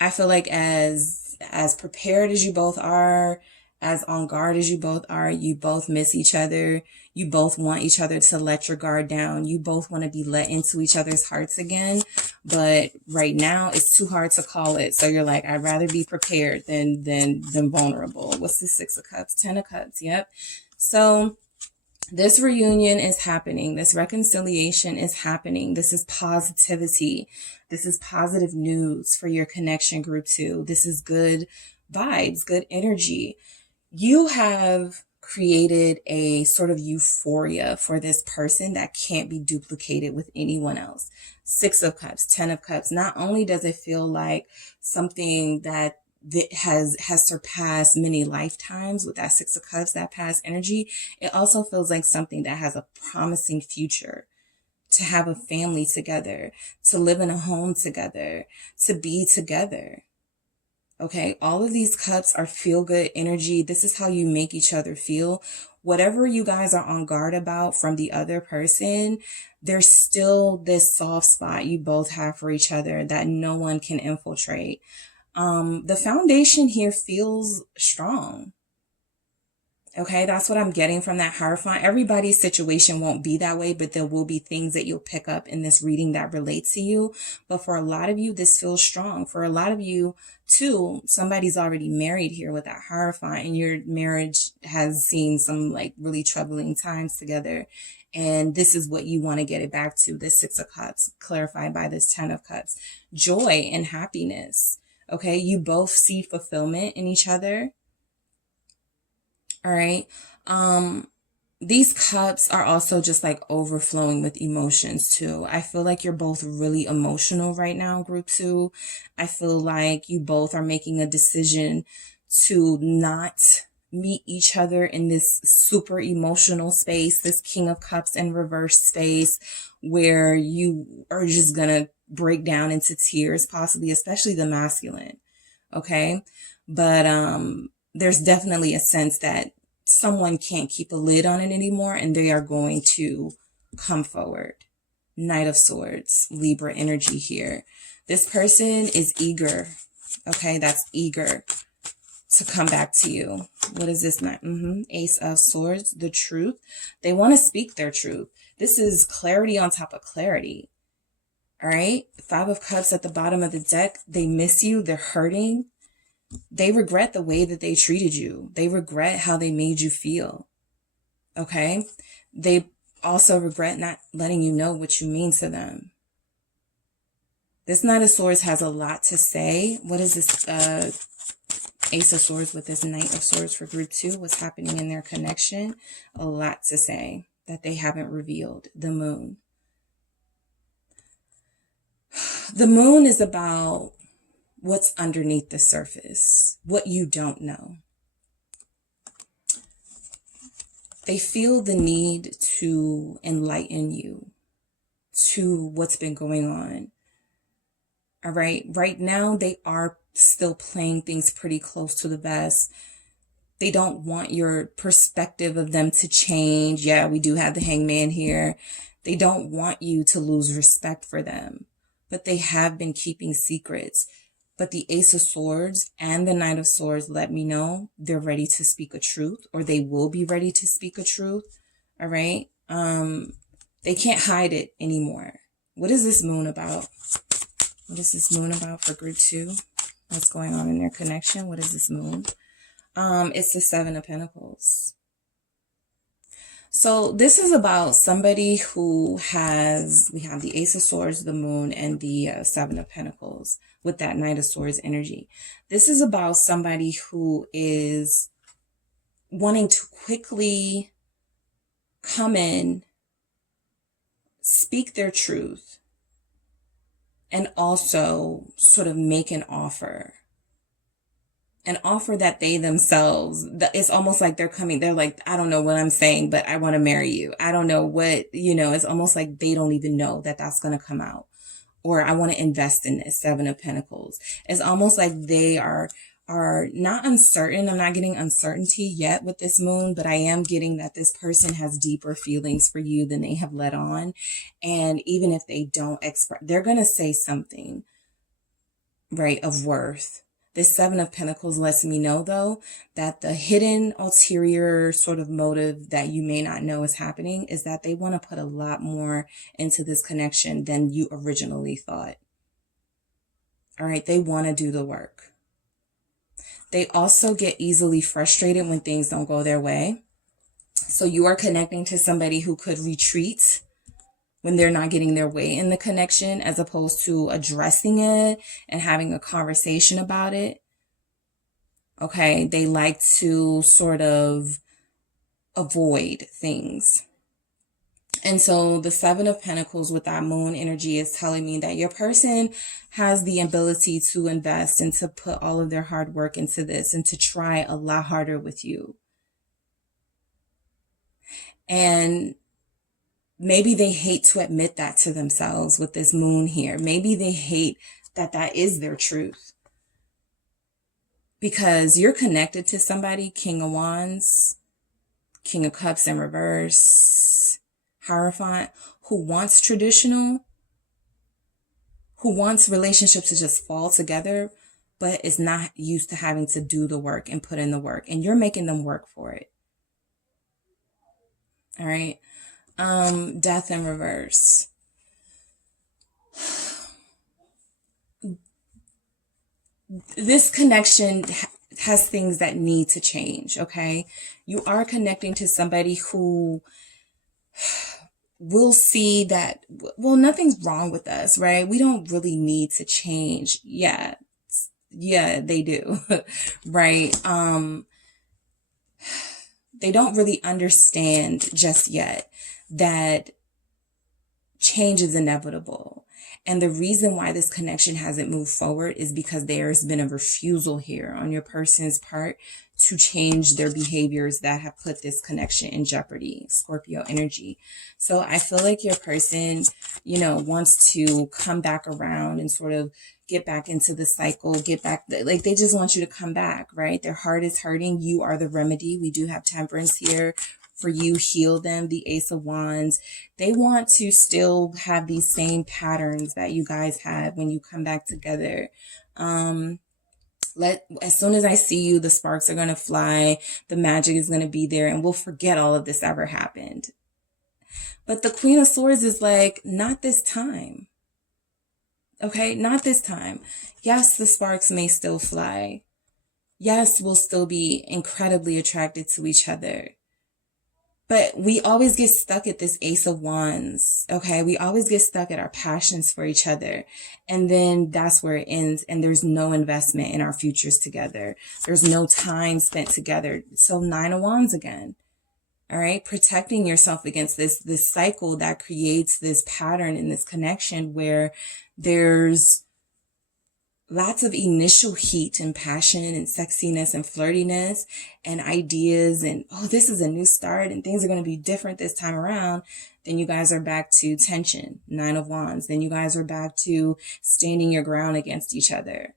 I feel like as prepared as you both are, as on guard as you both are, you both miss each other. You both want each other to let your guard down. You both want to be let into each other's hearts again. But right now it's too hard to call it. So you're like, I'd rather be prepared than vulnerable. What's the 6 of Cups? 10 of Cups. Yep. So this reunion is happening. This reconciliation is happening. This is positivity. This is positive news for your connection, group 2. This is good vibes, good energy. You have created a sort of euphoria for this person that can't be duplicated with anyone else. 6 of Cups, 10 of Cups. Not only does it feel like something that has surpassed many lifetimes with that 6 of Cups, that past energy, it also feels like something that has a promising future. To have a family together, to live in a home together, to be together. Okay, all of these cups are feel-good energy. This is how you make each other feel. Whatever you guys are on guard about from the other person, there's still this soft spot you both have for each other that no one can infiltrate. The foundation here feels strong. Okay, that's what I'm getting from that Hierophant. Everybody's situation won't be that way, but there will be things that you'll pick up in this reading that relate to you. But for a lot of you, this feels strong. For a lot of you, too, somebody's already married here with that Hierophant, and your marriage has seen some like really troubling times together. And this is what you want to get it back to, this 6 of Cups, clarified by this 10 of Cups. Joy and happiness. Okay, you both see fulfillment in each other. All right. These cups are also just like overflowing with emotions too. I feel like you're both really emotional right now, group 2. I feel like you both are making a decision to not meet each other in this super emotional space, this King of Cups in reverse space, where you are just gonna break down into tears, possibly, especially the masculine. Okay. But, there's definitely a sense that someone can't keep a lid on it anymore, and they are going to come forward. Knight of Swords, Libra energy here. This person is eager. Okay, that's eager to come back to you. What is this? Ace of Swords, the truth. They want to speak their truth. This is clarity on top of clarity. All right, 5 of Cups at the bottom of the deck. They miss you. They're hurting. They regret the way that they treated you. They regret how they made you feel. Okay? They also regret not letting you know what you mean to them. This Knight of Swords has a lot to say. What is this Ace of Swords with this Knight of Swords for group 2? What's happening in their connection? A lot to say that they haven't revealed. The Moon. The Moon is about what's underneath the surface, what you don't know. They feel the need to enlighten you to what's been going on. All right. Right now, they are still playing things pretty close to the vest. They don't want your perspective of them to change. Yeah, we do have the Hangman here. They don't want you to lose respect for them, but they have been keeping secrets. But the Ace of Swords and the Knight of Swords let me know they're ready to speak a truth, or they will be ready to speak a truth. All right. They can't hide it anymore. What is this moon about? What is this moon about for group 2? What's going on in their connection? What is this moon? It's the Seven of Pentacles. So this is about somebody who has, we have the Ace of Swords, the Moon, and the Seven of Pentacles with that Knight of Swords energy. This is about somebody who is wanting to quickly come in, speak their truth, and also sort of make an offer. An offer that they themselves, it's almost like they're like, I don't know what I'm saying, but I want to marry you. I don't know what, it's almost like they don't even know that that's going to come out. Or I want to invest in this, Seven of Pentacles. It's almost like they are not uncertain. I'm not getting uncertainty yet with this moon, but I am getting that this person has deeper feelings for you than they have let on. And even if they don't express, they're going to say something, right, of worth. This Seven of Pentacles lets me know, though, that the hidden ulterior sort of motive that you may not know is happening is that they want to put a lot more into this connection than you originally thought. All right, they want to do the work. They also get easily frustrated when things don't go their way. So you are connecting to somebody who could retreat when they're not getting their way in the connection, as opposed to addressing it and having a conversation about it. Okay, they like to sort of avoid things. And so the Seven of Pentacles with that moon energy is telling me that your person has the ability to invest and to put all of their hard work into this and to try a lot harder with you. And maybe they hate to admit that to themselves with this moon here. Maybe they hate that that is their truth. Because you're connected to somebody, King of Wands, King of Cups in reverse, Hierophant, who wants traditional, who wants relationships to just fall together, but is not used to having to do the work and put in the work. And you're making them work for it. All right. Death in reverse. This connection has things that need to change, okay? You are connecting to somebody who will see that, well, nothing's wrong with us, right? We don't really need to change. Yeah, they do, right? They don't really understand just yet that change is inevitable. And the reason why this connection hasn't moved forward is because there's been a refusal here on your person's part to change their behaviors that have put this connection in jeopardy, Scorpio energy. So I feel like your person, wants to come back around and sort of get back into the cycle, get back, like they just want you to come back, right? Their heart is hurting. You are the remedy. We do have Temperance here. For you, heal them, the Ace of Wands. They want to still have these same patterns that you guys had when you come back together. As soon as I see you, the sparks are going to fly. The magic is going to be there, and we'll forget all of this ever happened. But the Queen of Swords is like, not this time. Okay, not this time. Yes, the sparks may still fly. Yes, we'll still be incredibly attracted to each other. But we always get stuck at this Ace of Wands, okay? We always get stuck at our passions for each other. And then that's where it ends. And there's no investment in our futures together. There's no time spent together. So 9 of Wands again, all right? Protecting yourself against this cycle that creates this pattern in this connection where there's lots of initial heat and passion and sexiness and flirtiness and ideas and, oh, this is a new start and things are going to be different this time around. Then you guys are back to tension, 9 of Wands. Then you guys are back to standing your ground against each other.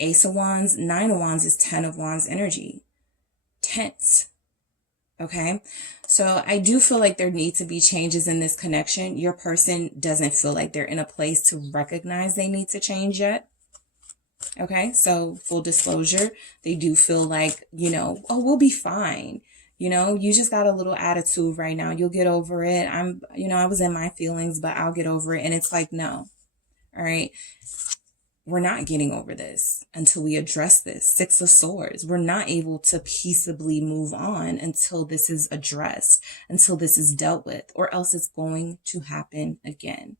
Ace of Wands, Nine of Wands is 10 of Wands energy. Tense. Okay. So I do feel like there need to be changes in this connection. Your person doesn't feel like they're in a place to recognize they need to change yet. Okay. So full disclosure, they do feel like, you know, oh, we'll be fine. You know, you just got a little attitude right now. You'll get over it. I was in my feelings, but I'll get over it. And it's like, no. All right. We're not getting over this until we address this. Six of Swords. We're not able to peaceably move on until this is addressed, until this is dealt with, or else it's going to happen again.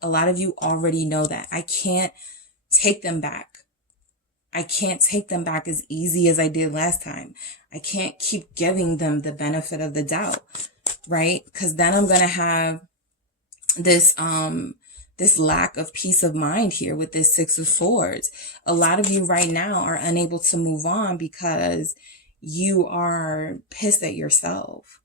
A lot of you already know that. I can't take them back. I can't take them back as easy as I did last time. I can't keep giving them the benefit of the doubt, right? Because then I'm going to have this lack of peace of mind here with this Six of Swords. A lot of you right now are unable to move on because you are pissed at yourself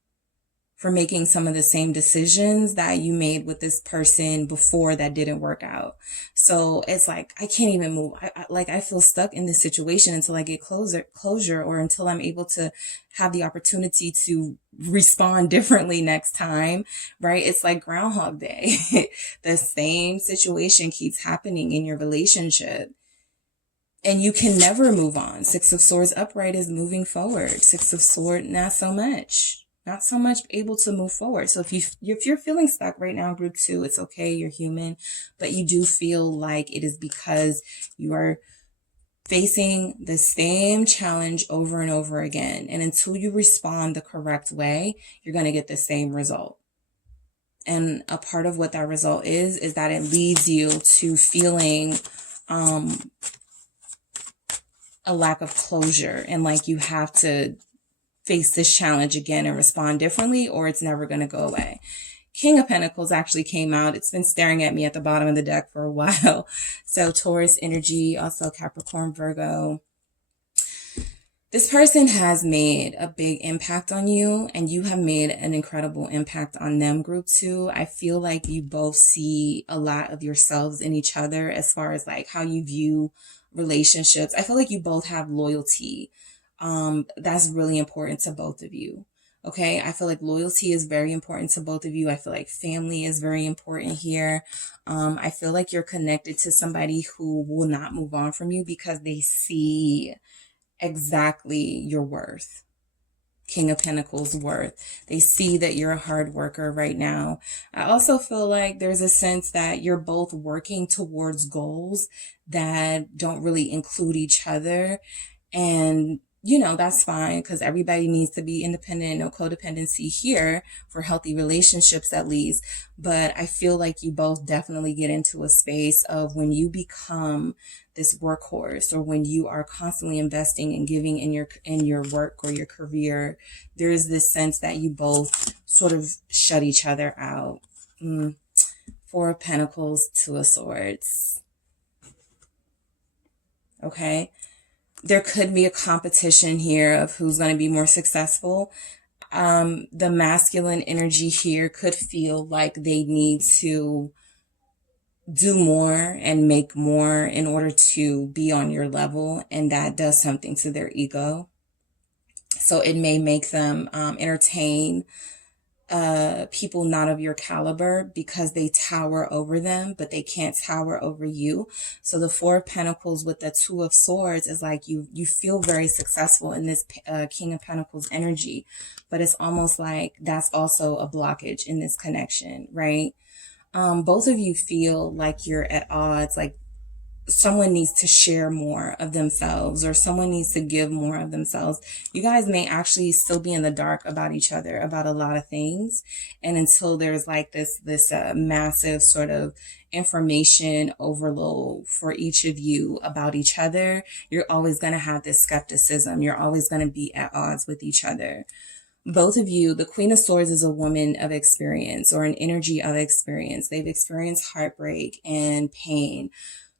for making some of the same decisions that you made with this person before that didn't work out. So it's like, I can't even move. I feel stuck in this situation until I get closure, or until I'm able to have the opportunity to respond differently next time, right? It's like Groundhog Day. The same situation keeps happening in your relationship. And you can never move on. Six of Swords upright is moving forward. Six of Swords, not so much. Not so much able to move forward. So if you're feeling stuck right now, group 2, it's okay. You're human, but you do feel like it is because you are facing the same challenge over and over again. And until you respond the correct way, you're going to get the same result. And a part of what that result is that it leads you to feeling a lack of closure, and like you have to face this challenge again and respond differently, or it's never going to go away. King of Pentacles actually came out. It's been staring at me at the bottom of the deck for a while. So Taurus energy, also Capricorn, Virgo. This person has made a big impact on you, and you have made an incredible impact on them, group 2. I feel like you both see a lot of yourselves in each other as far as like how you view relationships. I feel like you both have loyalty. That's really important to both of you. Okay. I feel like loyalty is very important to both of you. I feel like family is very important here. I feel like you're connected to somebody who will not move on from you because they see exactly your worth. King of Pentacles worth. They see that you're a hard worker right now. I also feel like there's a sense that you're both working towards goals that don't really include each other. And you know, that's fine, because everybody needs to be independent, no codependency here for healthy relationships at least. But I feel like you both definitely get into a space of when you become this workhorse, or when you are constantly investing and giving in your work or your career, there is this sense that you both sort of shut each other out. Four of Pentacles, Two of Swords. Okay. There could be a competition here of who's going to be more successful. The masculine energy here could feel like they need to do more and make more in order to be on your level. And that does something to their ego. So it may make them entertain people not of your caliber because they tower over them, but they can't tower over you. So the Four of Pentacles with the Two of Swords is like you feel very successful in this King of Pentacles energy, but it's almost like that's also a blockage in this connection, right? Both of you feel like you're at odds, like someone needs to share more of themselves, or someone needs to give more of themselves. You guys may actually still be in the dark about each other, about a lot of things. And until there's like this massive sort of information overload for each of you about each other, you're always going to have this skepticism. You're always going to be at odds with each other. Both of you, the Queen of Swords is a woman of experience, or an energy of experience. They've experienced heartbreak and pain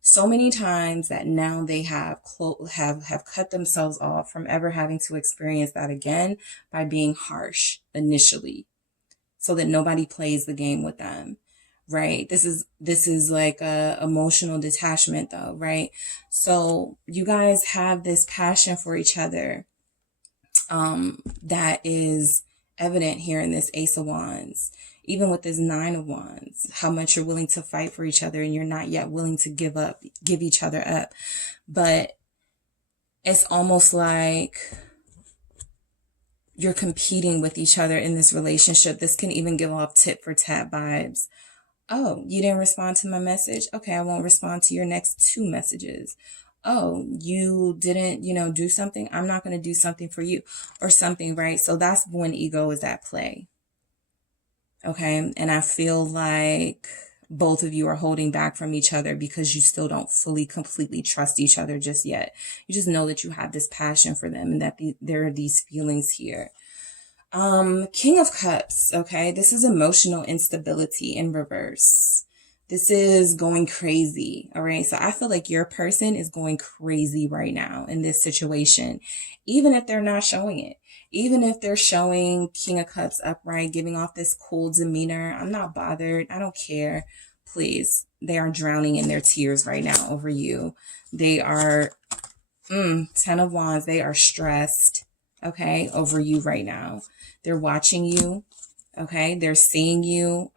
so many times that now they have cut themselves off from ever having to experience that again by being harsh initially, so that nobody plays the game with them, right? This is like a emotional detachment though, right? So you guys have this passion for each other that is evident here in this Ace of Wands. Even with this Nine of Wands, how much you're willing to fight for each other and you're not yet willing to give each other up. But it's almost like you're competing with each other in this relationship. This can even give off tit for tat vibes. Oh, you didn't respond to my message? Okay, I won't respond to your next 2 messages. Oh, you didn't, do something? I'm not going to do something for you or something, right? So that's when ego is at play. Okay, and I feel like both of you are holding back from each other because you still don't fully, completely trust each other just yet. You just know that you have this passion for them and that there are these feelings here. King of Cups, okay? This is emotional instability in reverse. This is going crazy, all right? So I feel like your person is going crazy right now in this situation, even if they're not showing it. Even if they're showing King of Cups upright, giving off this cool demeanor, I'm not bothered. I don't care. Please. They are drowning in their tears right now over you. They are, 10 of Wands. They are stressed, okay, over you right now. They're watching you, okay? They're seeing you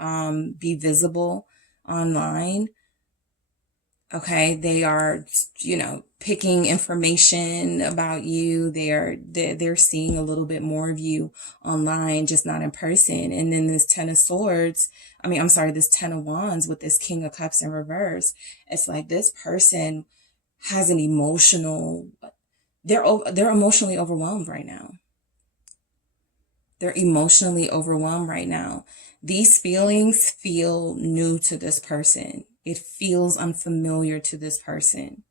be visible online, okay? They are, picking information about you. They're seeing a little bit more of you online, just not in person. And then this 10 of Swords, this 10 of Wands with this King of Cups in reverse. It's like this person has an they're emotionally overwhelmed right now. They're emotionally overwhelmed right now. These feelings feel new to this person. It feels unfamiliar to this person.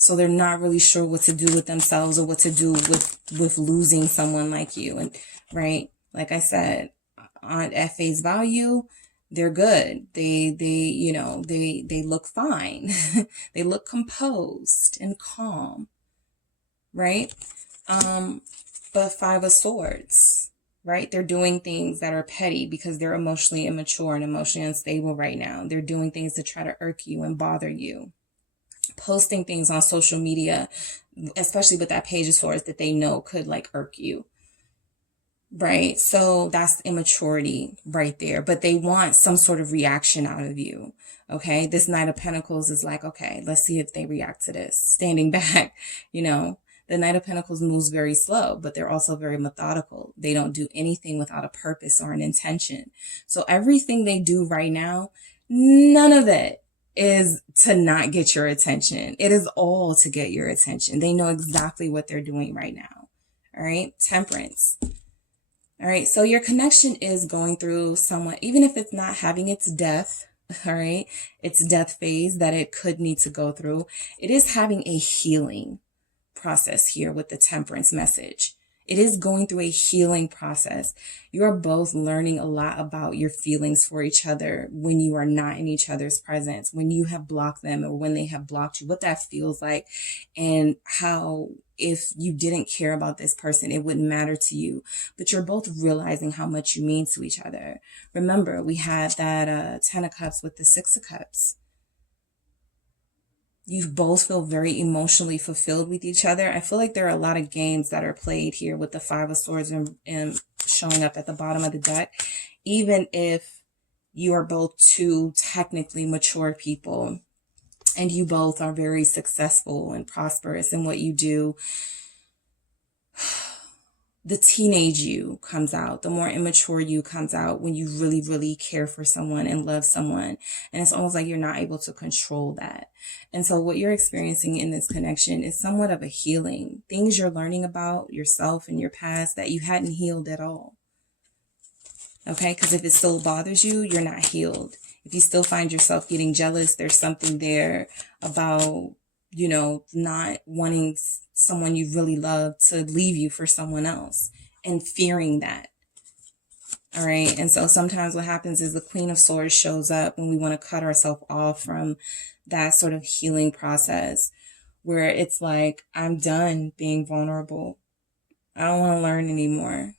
So they're not really sure what to do with themselves or what to do with losing someone like you. And right, like I said, at face value, they're good. They look fine. They look composed and calm, right? But 5 of Swords, right? They're doing things that are petty because they're emotionally immature and emotionally unstable right now. They're doing things to try to irk you and bother you. Posting things on social media, especially with that Page of Swords that they know could like irk you. Right? So that's immaturity right there. But they want some sort of reaction out of you. Okay? This Knight of Pentacles is like, okay, let's see if they react to this. Standing back, The Knight of Pentacles moves very slow, but they're also very methodical. They don't do anything without a purpose or an intention. So everything they do right now, none of it is to not get your attention. It is all to get your attention. They know exactly what they're doing right now. All right. Temperance. All right. So your connection is going through somewhat, even if it's not having its death, all right, its death phase that it could need to go through. It is having a healing process here with the Temperance message. It is going through a healing process. You are both learning a lot about your feelings for each other when you are not in each other's presence, when you have blocked them or when they have blocked you, what that feels like, and how if you didn't care about this person, it wouldn't matter to you. But you're both realizing how much you mean to each other. Remember, we had that 10 of Cups with the 6 of Cups. You both feel very emotionally fulfilled with each other. I feel like there are a lot of games that are played here with the 5 of Swords and showing up at the bottom of the deck. Even if you are both two technically mature people and you both are very successful and prosperous in what you do, the teenage you comes out, the more immature you comes out when you really, really care for someone and love someone. And it's almost like you're not able to control that. And so what you're experiencing in this connection is somewhat of a healing. Things you're learning about yourself and your past that you hadn't healed at all. Okay? Because if it still bothers you, you're not healed. If you still find yourself getting jealous, there's something there about, not wanting someone you really love to leave you for someone else and fearing that. All right. And so sometimes what happens is the Queen of Swords shows up when we want to cut ourselves off from that sort of healing process where it's like, I'm done being vulnerable. I don't want to learn anymore.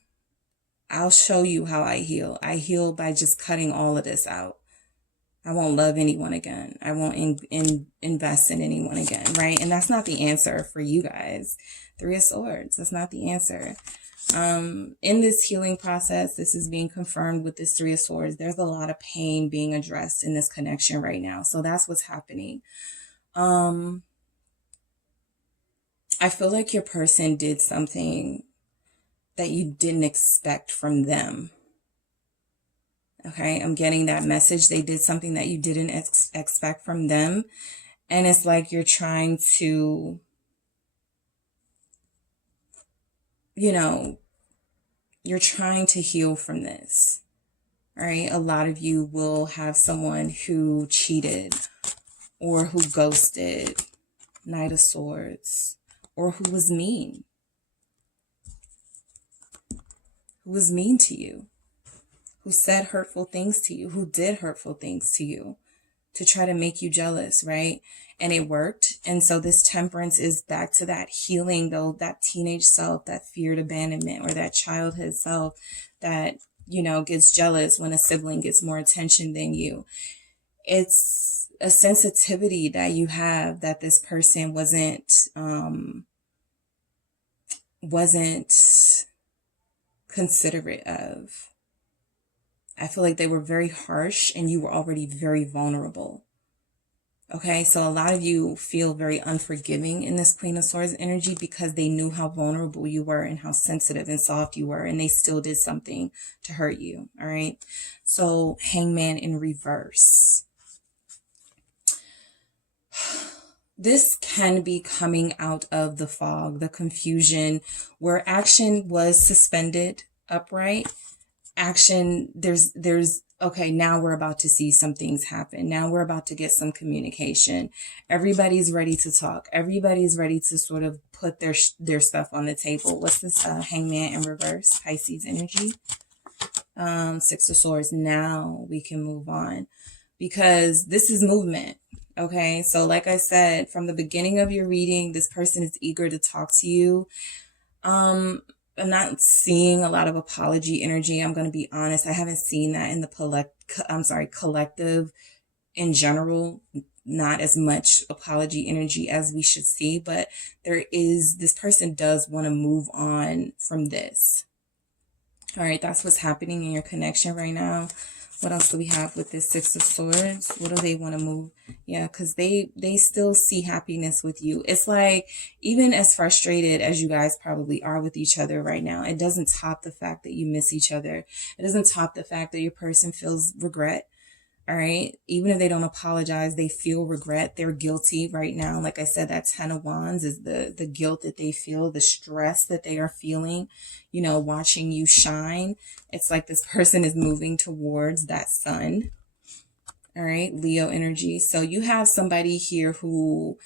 I'll show you how I heal. I heal by just cutting all of this out. I won't love anyone again. I won't invest in anyone again, right? And that's not the answer for you guys. Three of Swords, that's not the answer. In this healing process, this is being confirmed with this Three of Swords. There's a lot of pain being addressed in this connection right now. So that's what's happening. I feel like your person did something that you didn't expect from them. Okay, I'm getting that message. They did something that you didn't expect from them. And it's like you're trying to, you know, you're trying to heal from this. All right, a lot of you will have someone who cheated or who ghosted, Knight of Swords, or who was mean. Who was mean to you. Who said hurtful things to you, who did hurtful things to you to try to make you jealous, right? And it worked. And so this Temperance is back to that healing, though, that teenage self, that feared abandonment, or that childhood self that, you know, gets jealous when a sibling gets more attention than you. It's a sensitivity that you have that this person wasn't considerate of. I feel like they were very harsh and you were already very vulnerable. Okay, so a lot of you feel very unforgiving in this Queen of Swords energy because they knew how vulnerable you were and how sensitive and soft you were, and they still did something to hurt you. All right, so Hangman in reverse. This can be coming out of the fog, the confusion, where action was suspended upright. Action, okay, now we're about to see some things happen. Now we're about to get some communication. Everybody's ready to talk. Everybody's ready to sort of put their stuff on the table. What's this Hangman in reverse? Pisces energy. Six of Swords. Now we can move on because this is movement. Okay, so like I said, from the beginning of your reading, this person is eager to talk to you. I'm not seeing a lot of apology energy. I'm going to be honest. I haven't seen that in the collective in general. Not as much apology energy as we should see, but this person does want to move on from this. All right, that's what's happening in your connection right now. What else do we have with this Six of Swords? What do they want to move? Yeah, because they still see happiness with you. It's like, even as frustrated as you guys probably are with each other right now, it doesn't top the fact that you miss each other. It doesn't top the fact that your person feels regret. All right. Even if they don't apologize, they feel regret. They're guilty right now. Like I said, that Ten of Wands is the guilt that they feel, the stress that they are feeling, you know, watching you shine. It's like this person is moving towards that sun. All right. Leo energy. So you have somebody here who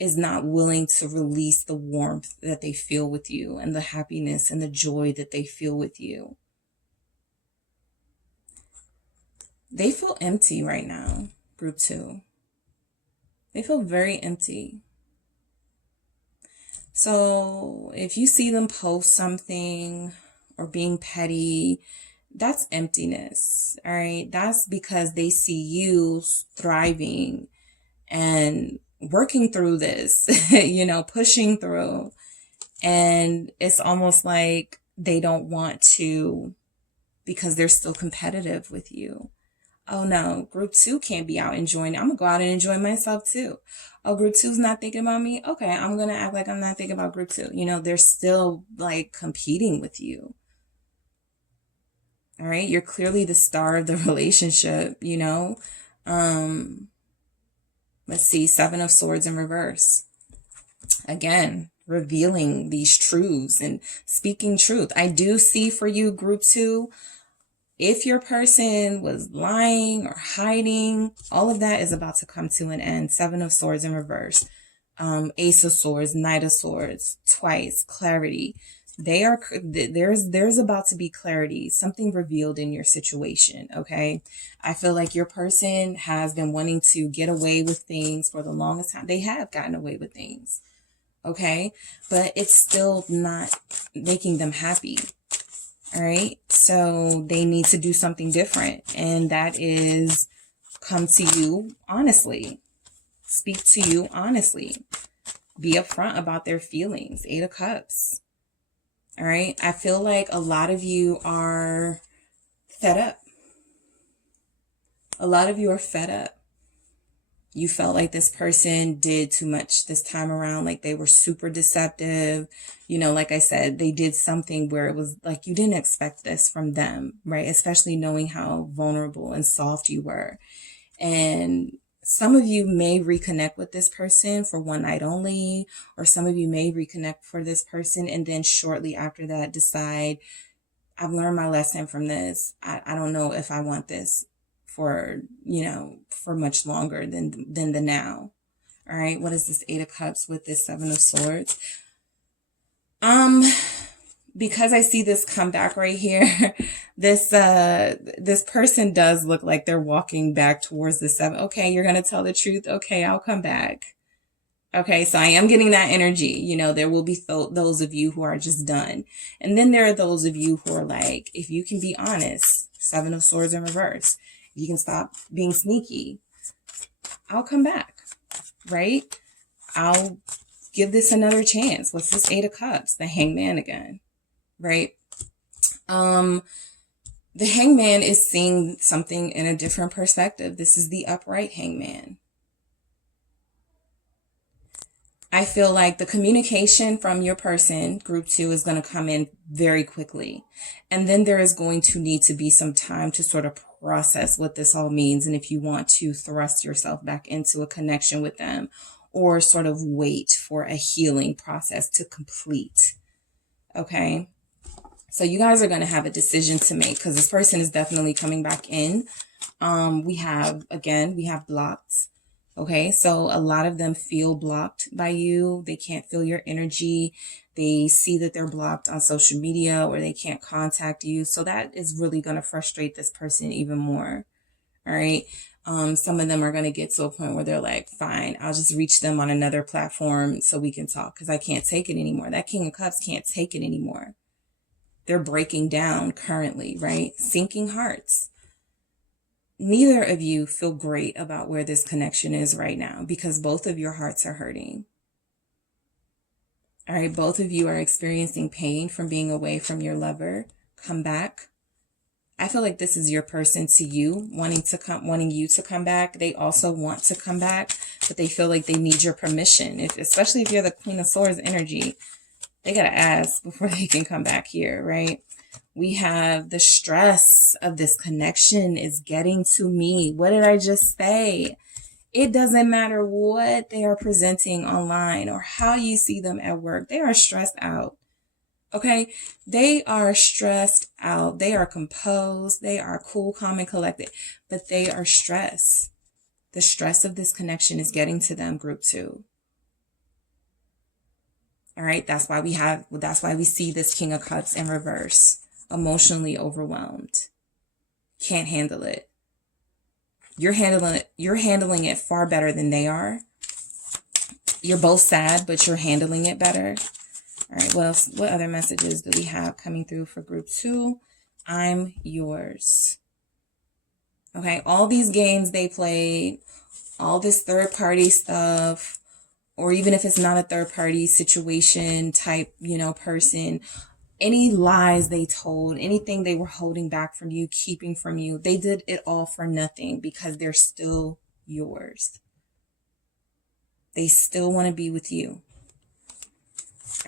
is not willing to release the warmth that they feel with you and the happiness and the joy that they feel with you. They feel empty right now, group 2. They feel very empty. So if you see them post something or being petty, that's emptiness, all right? That's because they see you thriving and working through this, you know, pushing through. And it's almost like they don't want to because they're still competitive with you. Oh no, group 2 can't be out enjoying it. I'm gonna go out and enjoy myself too. Oh, group 2's not thinking about me? Okay, I'm gonna act like I'm not thinking about group 2. You know, they're still like competing with you. All right, you're clearly the star of the relationship, you know. Let's see, Seven of Swords in reverse. Again, revealing these truths and speaking truth. I do see for you, group 2, if your person was lying or hiding, all of that is about to come to an end. Seven of Swords in reverse. Ace of Swords, Knight of Swords, twice, clarity. There's about to be clarity, something revealed in your situation, okay? I feel like your person has been wanting to get away with things for the longest time. They have gotten away with things, okay? But it's still not making them happy. All right, so they need to do something different, and that is come to you honestly, speak to you honestly, be upfront about their feelings. 8 of Cups. All right. I feel like a lot of you are fed up. A lot of you are fed up. You felt like this person did too much this time around, like they were super deceptive. You know, like I said, they did something where it was like you didn't expect this from them, right? Especially knowing how vulnerable and soft you were. And some of you may reconnect with this person for one night only, or some of you may reconnect for this person and then shortly after that decide, I've learned my lesson from this. I don't know if I want this for, you know, for much longer than the now. All right. What is this 8 of Cups with this 7 of Swords? Because I see this come back right here, this person does look like they're walking back towards the 7. Okay. You're going to tell the truth. Okay. I'll come back. Okay, so I am getting that energy. You know, there will be those of you who are just done. And then there are those of you who are like, if you can be honest, 7 of Swords in reverse, if you can stop being sneaky, I'll come back, right? I'll give this another chance. What's this 8 of Cups? The Hangman again, right? The Hangman is seeing something in a different perspective. This is the upright Hangman. I feel like the communication from your person, group 2, is going to come in very quickly. And then there is going to need to be some time to sort of process what this all means. And if you want to thrust yourself back into a connection with them or sort of wait for a healing process to complete. Okay. So you guys are going to have a decision to make because this person is definitely coming back in. We have blocked. Okay, so a lot of them feel blocked by you. They can't feel your energy. They see that they're blocked on social media or they can't contact you. So that is really going to frustrate this person even more. All right. Some of them are going to get to a point where they're like, fine, I'll just reach them on another platform so we can talk because I can't take it anymore. That King of Cups can't take it anymore. They're breaking down currently, right? Sinking hearts. Neither of you feel great about where this connection is right now because both of your hearts are hurting. All right, both of you are experiencing pain from being away from your lover. Come back. I feel like this is your person to you, wanting you to come back. They also want to come back, but they feel like they need your permission. Especially if you're the Queen of Swords energy, they got to ask before they can come back here, right? We have the stress of this connection is getting to me. What did I just say? It doesn't matter what they are presenting online or how you see them at work. They are stressed out. Okay? They are stressed out. They are composed. They are cool, calm, and collected. But they are stressed. The stress of this connection is getting to them, group 2. All right? That's why we see this King of Cups in reverse. Emotionally overwhelmed. Can't handle it. You're handling it far better than they are. You're both sad, but you're handling it better. All right, what other messages do we have coming through for group 2? I'm yours. Okay, all these games they played, all this third party stuff, or even if it's not a third party situation type, person, any lies they told, anything they were holding back from you, keeping from you, they did it all for nothing because they're still yours. They still want to be with you.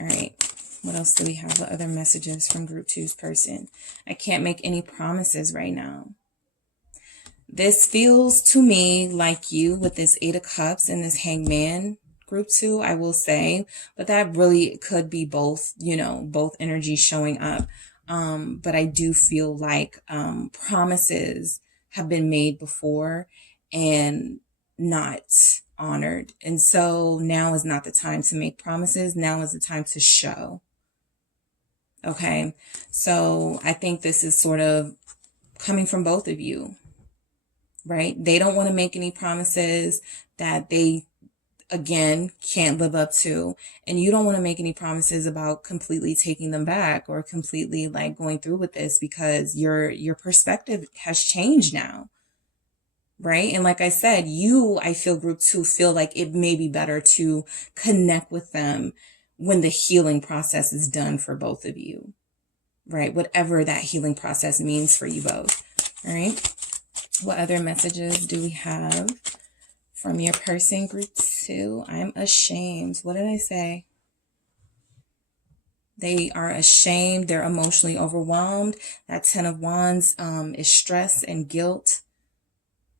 All right. What else do we have? What other messages from group 2's person? I can't make any promises right now. This feels to me like you with this 8 of Cups and this Hangman. Group 2, I will say, but that really could be both, both energies showing up. But I do feel like promises have been made before and not honored. And so now is not the time to make promises. Now is the time to show. Okay. So I think this is sort of coming from both of you, right? They don't want to make any promises that they again can't live up to, and you don't want to make any promises about completely taking them back or completely like going through with this because your perspective has changed now. right? And like I said, I feel group 2 feel like it may be better to connect with them when the healing process is done for both of you, right? Whatever that healing process means for you both, all right? What other messages do we have from your person, group 2? I'm ashamed. What did I say? They are ashamed. They're emotionally overwhelmed. That 10 of Wands is stress and guilt.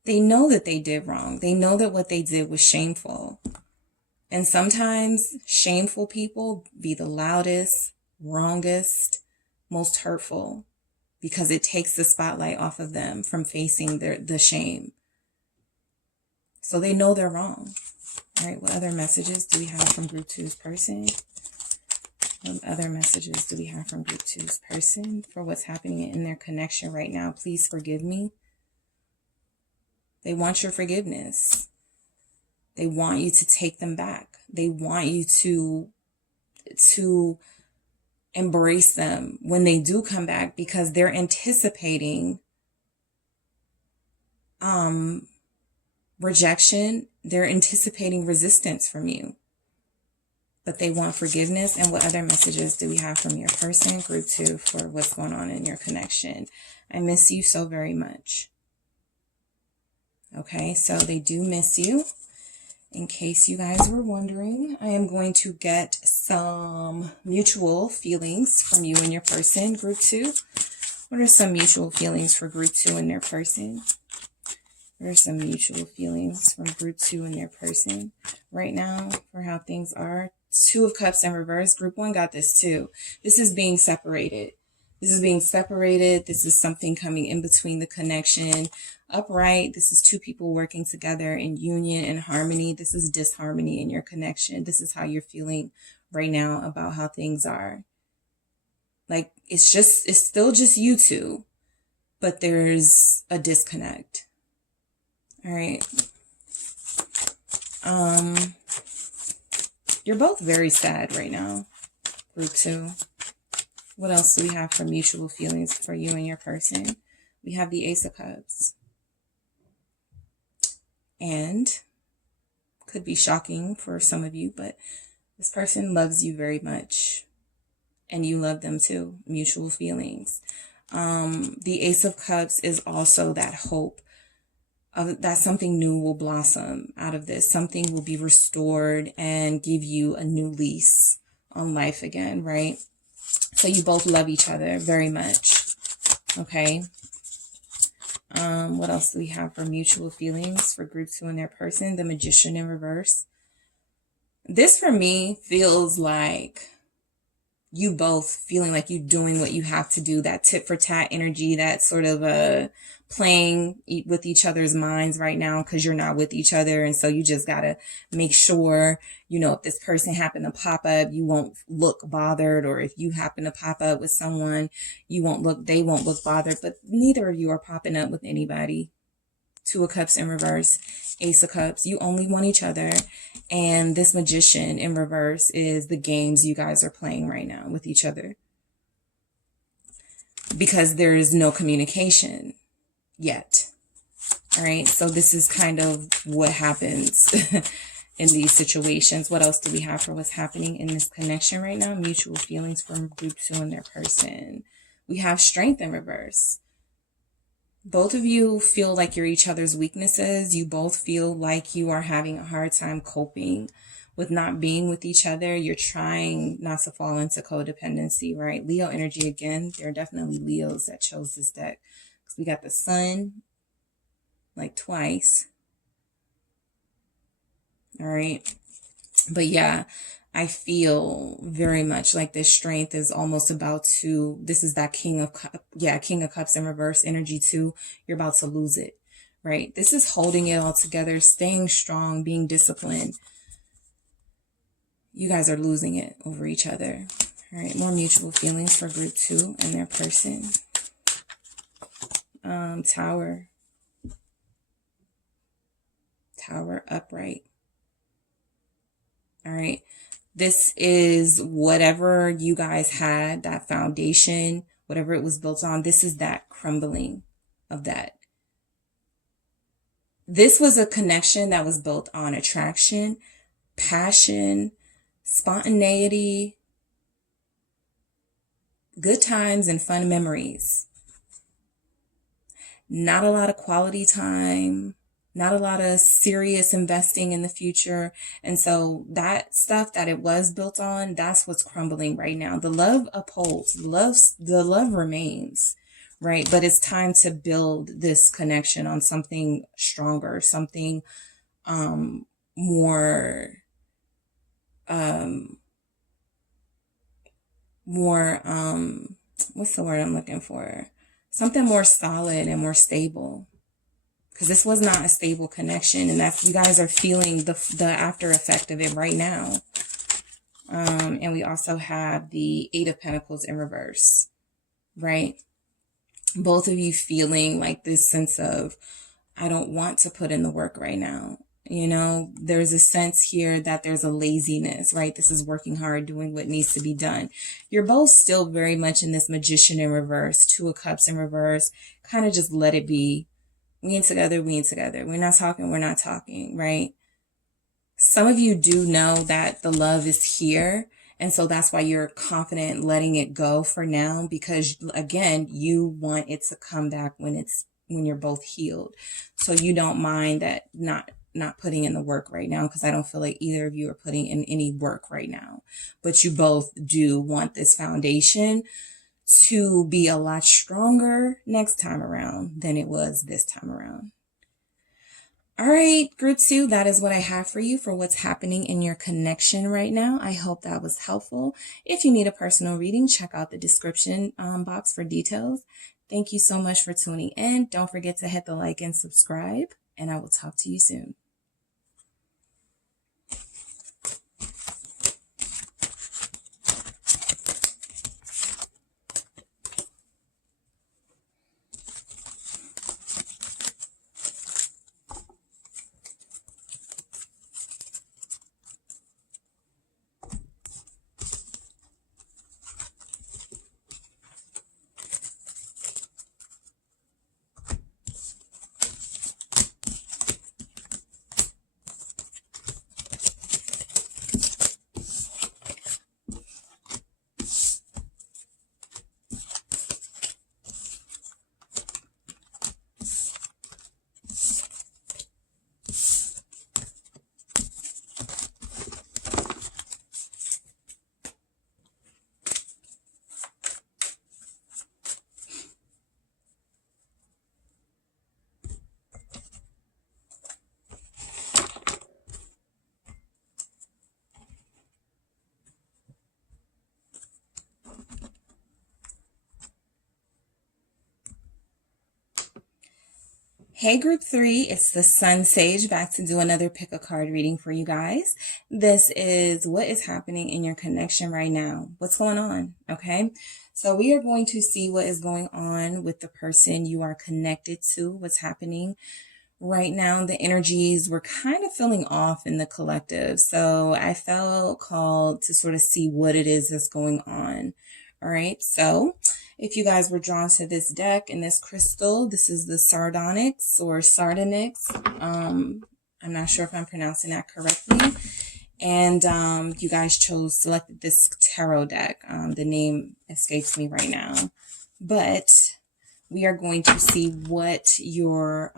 They know that they did wrong. They know that what they did was shameful. And sometimes shameful people be the loudest, wrongest, most hurtful, because it takes the spotlight off of them from facing the shame. So they know they're wrong. All right, what other messages do we have from group 2's person? What other messages do we have from group 2's person for what's happening in their connection right now? Please forgive me. They want your forgiveness. They want you to take them back. They want you to embrace them when they do come back, because they're anticipating rejection. They're anticipating resistance from you, but they want forgiveness. And what other messages do we have from your person, group 2, for what's going on in your connection? I miss you so very much. Okay, so they do miss you. In case you guys were wondering, I am going to get some mutual feelings from you and your person, group 2. What are some mutual feelings for group 2 and their person? What are some mutual feelings from group 2 and their person right now for how things are? 2 of Cups in reverse. Group 1 got this too. This is being separated. This is being separated. This is something coming in between the connection. Upright. This is 2 people working together in union and harmony. This is disharmony in your connection. This is how you're feeling right now about how things are. Like, it's still just you 2, but there's a disconnect. All right. You're both very sad right now, group 2. What else do we have for mutual feelings for you and your person? We have the Ace of Cups. And could be shocking for some of you, but this person loves you very much. And you love them too. Mutual feelings. The Ace of Cups is also that hope that something new will blossom out of this. Something will be restored and give you a new lease on life again, right? So you both love each other very much. Okay. What else do we have for mutual feelings for group 2 and their person? The Magician in reverse. This for me feels like you both feeling like you're doing what you have to do, that tit for tat energy, that sort of playing with each other's minds right now because you're not with each other. And so you just got to make sure, you know, if this person happened to pop up, you won't look bothered. Or if you happen to pop up with someone, they won't look bothered. But neither of you are popping up with anybody. 2 of Cups in reverse, Ace of Cups. You only want each other. And this Magician in reverse is the games you guys are playing right now with each other. Because there is no communication yet. All right. So this is kind of what happens in these situations. What else do we have for what's happening in this connection right now? Mutual feelings from group 2 and their person. We have Strength in reverse. Both of you feel like you're each other's weaknesses. You both feel like you are having a hard time coping with not being with each other. You're trying not to fall into codependency, right? Leo energy again. There are definitely Leos that chose this deck. Because we got the Sun like twice. All right. But yeah, I feel very much like this strength is almost about to, this is that King of Cups in reverse energy too. You're about to lose it, right? This is holding it all together, staying strong, being disciplined. You guys are losing it over each other. All right, more mutual feelings for group 2 and their person. Tower upright. All right. This is whatever you guys had, that foundation, whatever it was built on. This is that crumbling of that. This was a connection that was built on attraction, passion, spontaneity, good times, and fun memories. Not a lot of quality time, not a lot of serious investing in the future. And so that stuff that it was built on, that's what's crumbling right now. The love upholds, the love remains, right? But it's time to build this connection on something stronger, something more what's the word I'm looking for? Something more solid and more stable. Because this was not a stable connection, and that's, you guys are feeling the after effect of it right now. And we also have the Eight of Pentacles in reverse, right? Both of you feeling like this sense of, I don't want to put in the work right now. You know, there's a sense here that there's a laziness, right? This is working hard, doing what needs to be done. You're both still very much in this Magician in reverse, Two of Cups in reverse, kind of just let it be. We ain't together, we ain't together. We're not talking, we're not talking, right? Some of you do know that the love is here. And so that's why you're confident letting it go for now, because again, you want it to come back when you're both healed. So you don't mind that not putting in the work right now, because I don't feel like either of you are putting in any work right now. But you both do want this foundation to be a lot stronger next time around than it was this time around. All right, group 2, that is what I have for you for what's happening in your connection right now. I hope that was helpful. If you need a personal reading, check out the description box for details. Thank you so much for tuning in. Don't forget to hit the like and subscribe, and I will talk to you soon. Hey group 3, it's the Sun Sage back to do another pick a card reading for you guys. This is what is happening in your connection right now. What's going on? Okay. So we are going to see what is going on with the person you are connected to, what's happening right now. The energies were kind of feeling off in the collective. So I felt called to sort of see what it is that's going on. All right. So if you guys were drawn to this deck and this crystal, this is the Sardonyx or Sardonyx. I'm not sure if I'm pronouncing that correctly. And you guys selected this tarot deck. The name escapes me right now. But we are going to see what your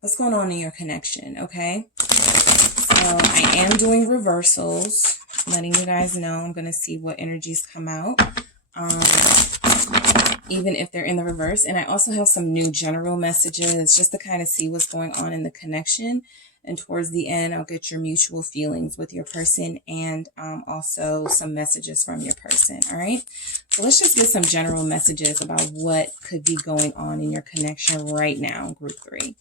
what's going on in your connection, okay? So I am doing reversals, letting you guys know. I'm going to see what energies come out. Even if they're in the reverse. And I also have some new general messages just to kind of see what's going on in the connection. And towards the end, I'll get your mutual feelings with your person and also some messages from your person. All right. So let's just get some general messages about what could be going on in your connection right now, group 3.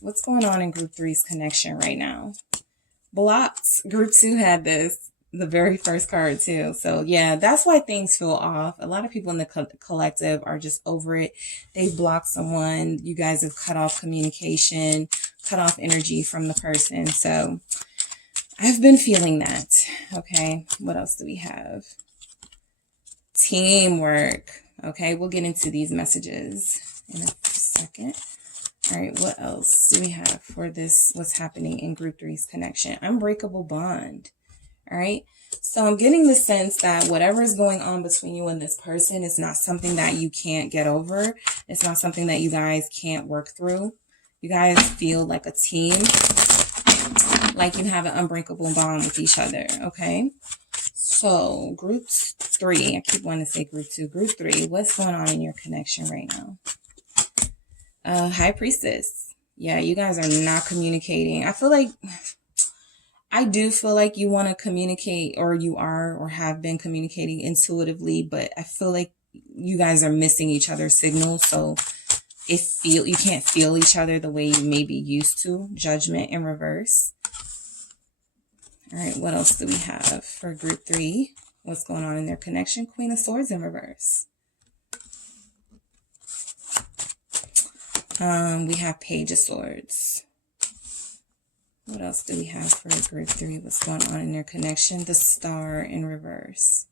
What's going on in group 3's connection right now? Blocks. Group 2 had this. The very first card too. So yeah, that's why things feel off. A lot of people in the collective are just over it. They've blocked someone. You guys have cut off communication, cut off energy from the person. So I've been feeling that. Okay. What else do we have? Teamwork. Okay. We'll get into these messages in a second. All right, what else do we have for this? What's happening in group three's connection? Unbreakable bond. All right. So I'm getting the sense that whatever is going on between you and this person is not something that you can't get over. It's not something that you guys can't work through. You guys feel like a team, like you have an unbreakable bond with each other. Okay. So group three, I keep wanting to say group two, group three, what's going on in your connection right now? High Priestess. Yeah, you guys are not communicating. I do feel like you want to communicate, or you are or have been communicating intuitively, but I feel like you guys are missing each other's signals. So you can't feel each other the way you may be used to. Judgment in reverse. All right, what else do we have for group three? What's going on in their connection? Queen of Swords in reverse. We have Page of Swords. What else do we have for group three? What's going on in their connection? The Star in reverse.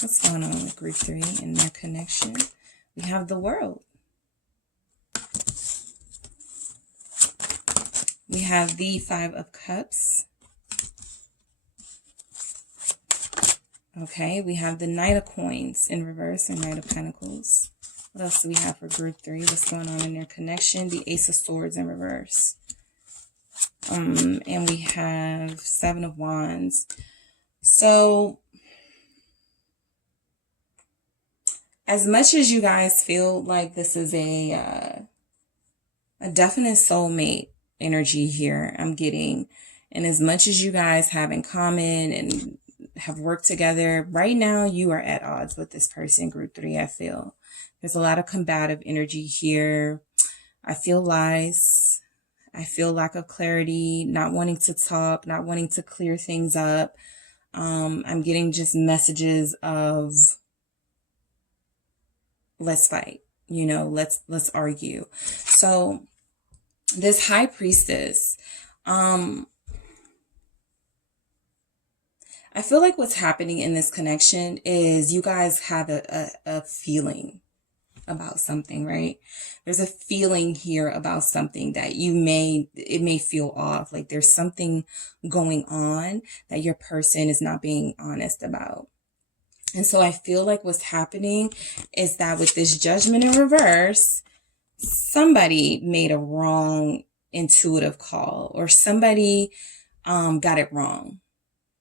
What's going on with group three in their connection? We have the World. We have the Five of Cups. Okay, we have the Knight of Coins in reverse and Knight of Pentacles. What else do we have for group three? What's going on in their connection? The Ace of Swords in reverse. And we have Seven of Wands. So, as much as you guys feel like this is a definite soulmate energy here, I'm getting, and as much as you guys have in common and have worked together, right now you are at odds with this person, group three, I feel. There's a lot of combative energy here. I feel lies. I feel lack of clarity, not wanting to talk, not wanting to clear things up. I'm getting just messages of, let's fight, let's argue. So this High Priestess, I feel like what's happening in this connection is you guys have a feeling about something, right? There's a feeling here about something that it may feel off. Like there's something going on that your person is not being honest about. And so I feel like what's happening is that with this Judgment in reverse, somebody made a wrong intuitive call, or somebody got it wrong.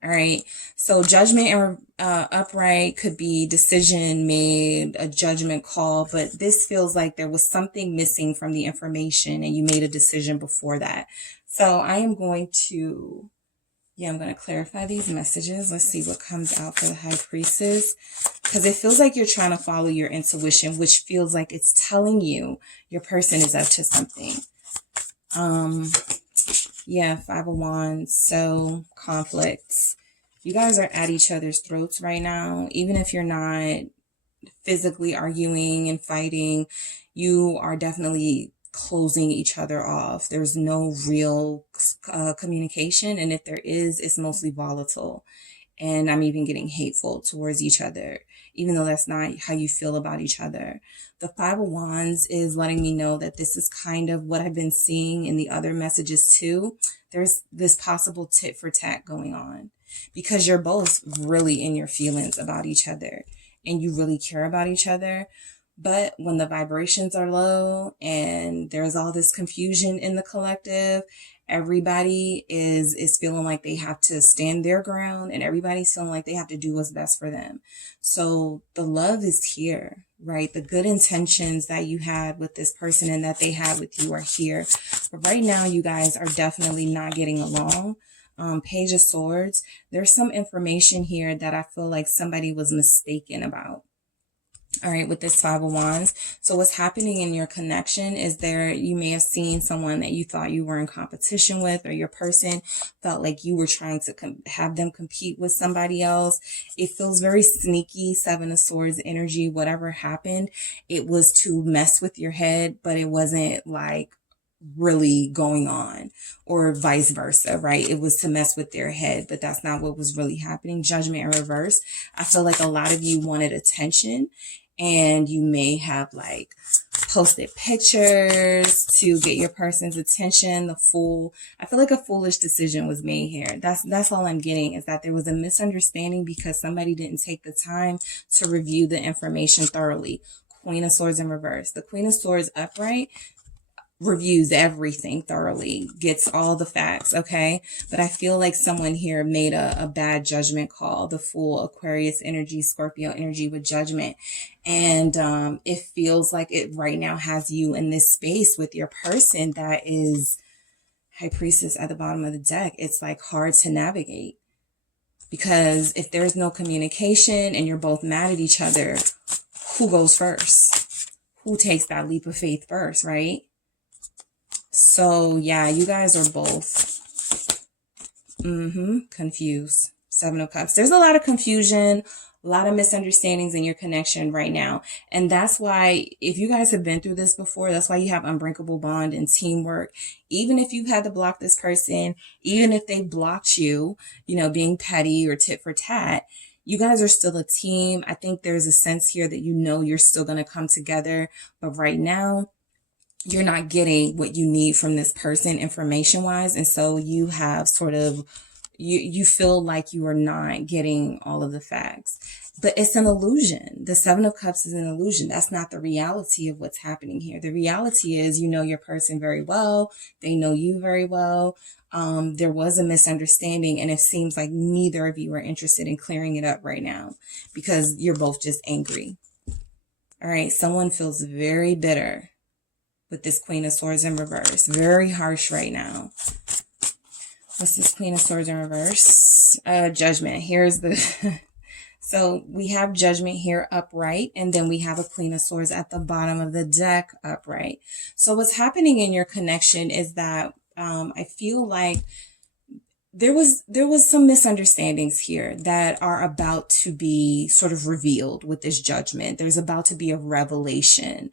All right. So Judgment and upright could be decision made, a judgment call, but this feels like there was something missing from the information and you made a decision before that. So I am going to, I'm going to clarify these messages. Let's see what comes out for the High Priestess, because it feels like you're trying to follow your intuition, which feels like it's telling you your person is up to something. Five of Wands. So conflicts. You guys are at each other's throats right now. Even if you're not physically arguing and fighting, you are definitely closing each other off. There's no real communication. And if there is, it's mostly volatile. And I'm even getting hateful towards each other, even though that's not how you feel about each other. The Five of Wands is letting me know that this is kind of what I've been seeing in the other messages too. There's this possible tit for tat going on because you're both really in your feelings about each other and you really care about each other. But when the vibrations are low and there's all this confusion in the collective, everybody is feeling like they have to stand their ground and everybody's feeling like they have to do what's best for them. So the love is here, right? The good intentions that you had with this person and that they had with you are here. But right now, you guys are definitely not getting along. Page of Swords. There's some information here that I feel like somebody was mistaken about. All right, with this Five of Wands. So what's happening in your connection is you may have seen someone that you thought you were in competition with, or your person felt like you were trying to have them compete with somebody else. It feels very sneaky, Seven of Swords energy. Whatever happened, it was to mess with your head, but it wasn't like really going on, or vice versa, right? It was to mess with their head, but that's not what was really happening. Judgment in reverse. I feel like a lot of you wanted attention and you may have like posted pictures to get your person's attention. The fool. I feel like a foolish decision was made here. That's all I'm getting, is that there was a misunderstanding because somebody didn't take the time to review the information thoroughly. Queen of Swords in reverse. The Queen of Swords upright reviews everything thoroughly, gets all the facts, okay? But I feel like someone here made a bad judgment call. The Fool, Aquarius energy, Scorpio energy with Judgment. And it feels like it right now has you in this space with your person that is High Priestess at the bottom of the deck. It's like hard to navigate. Because if there's no communication and you're both mad at each other, who goes first? Who takes that leap of faith first, right? So, yeah, you guys are both confused. Seven of Cups. There's a lot of confusion, a lot of misunderstandings in your connection right now. And that's why, if you guys have been through this before, that's why you have unbreakable bond and teamwork. Even if you've had to block this person, even if they blocked you, you know, being petty or tit for tat, you guys are still a team. I think there's a sense here that you know you're still going to come together. But right now, you're not getting what you need from this person information wise. And so you have sort of, you feel like you are not getting all of the facts, but it's an illusion. The Seven of Cups is an illusion. That's not the reality of what's happening here. The reality is, you know your person very well. They know you very well. There was a misunderstanding, and it seems like neither of you are interested in clearing it up right now because you're both just angry. All right. Someone feels very bitter with this Queen of Swords in reverse. Very harsh right now. What's this Queen of Swords in reverse? Judgment. Here's the... So we have Judgment here upright, and then we have a Queen of Swords at the bottom of the deck upright. So what's happening in your connection is that I feel like there was some misunderstandings here that are about to be sort of revealed with this Judgment. There's about to be a revelation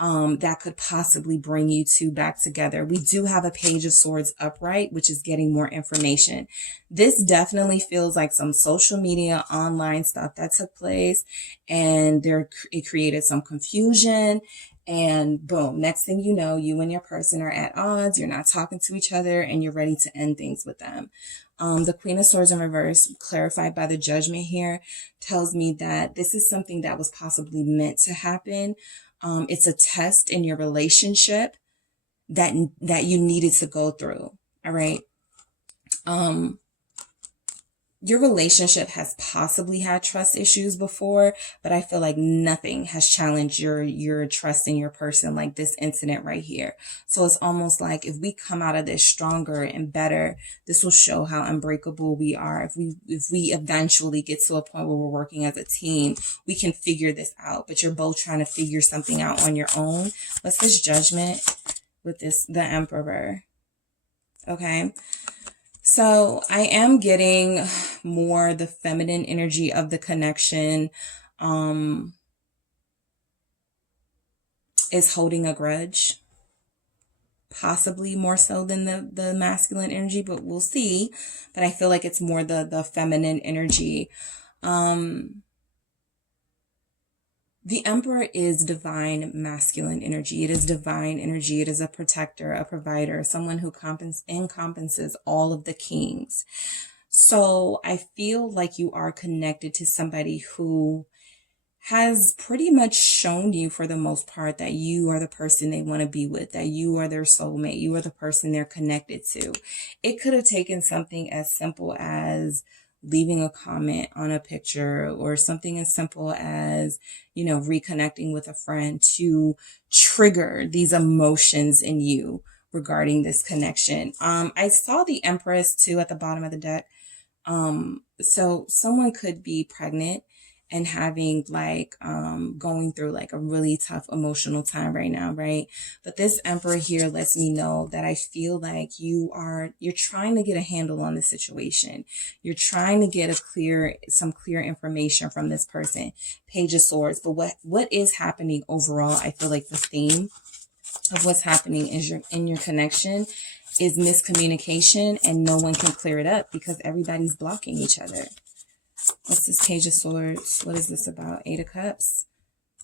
that could possibly bring you two back together. We do have a Page of Swords upright, which is getting more information. This definitely feels like some social media, online stuff that took place, and it created some confusion. And boom, next thing you know, you and your person are at odds. You're not talking to each other, and you're ready to end things with them. The Queen of Swords in reverse, clarified by the Judgment here, tells me that this is something that was possibly meant to happen. It's a test in your relationship that you needed to go through. All right. Your relationship has possibly had trust issues before, but I feel like nothing has challenged your trust in your person like this incident right here. So it's almost like if we come out of this stronger and better, this will show how unbreakable we are. If we eventually get to a point where we're working as a team, we can figure this out, but you're both trying to figure something out on your own. What's this Judgment with the Emperor? Okay. So I am getting more the feminine energy of the connection is holding a grudge, possibly more so than the masculine energy, but we'll see. But I feel like it's more the feminine energy. The Emperor is divine masculine energy. It is divine energy. It is a protector, a provider, someone who encompasses all of the kings. So I feel like you are connected to somebody who has pretty much shown you for the most part that you are the person they want to be with, that you are their soulmate, you are the person they're connected to. It could have taken something as simple as leaving a comment on a picture, or something as simple as, you know, reconnecting with a friend to trigger these emotions in you regarding this connection. I saw the Empress too at the bottom of the deck. So someone could be pregnant and having like, going through like a really tough emotional time right now, right? But this Emperor here lets me know that I feel like you're trying to get a handle on the situation. You're trying to get some clear information from this person. Page of Swords. But what is happening overall, I feel like the theme of what's happening is in your connection is miscommunication, and no one can clear it up because everybody's blocking each other. What's this Page of Swords? What is this about? Eight of Cups.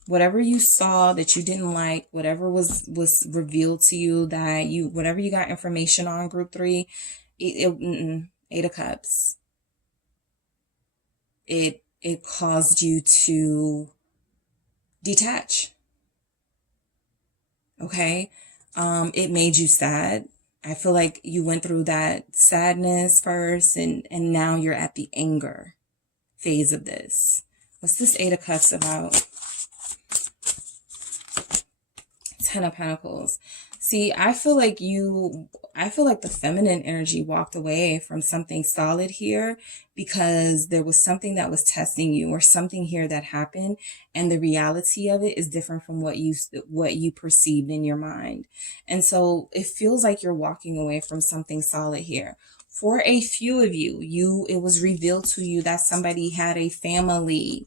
Whatever you saw that you didn't like, whatever was revealed to you that whatever you got information on, group 3, Eight of Cups. It caused you to detach. Okay. It made you sad. I feel like you went through that sadness first, and now you're at the anger phase of this. What's this Eight of Cups about? Ten of Pentacles. See, I feel like the feminine energy walked away from something solid here because there was something that was testing you, or something here that happened, and the reality of it is different from what you perceived in your mind. And so it feels like you're walking away from something solid here. For a few of you, it was revealed to you that somebody had a family.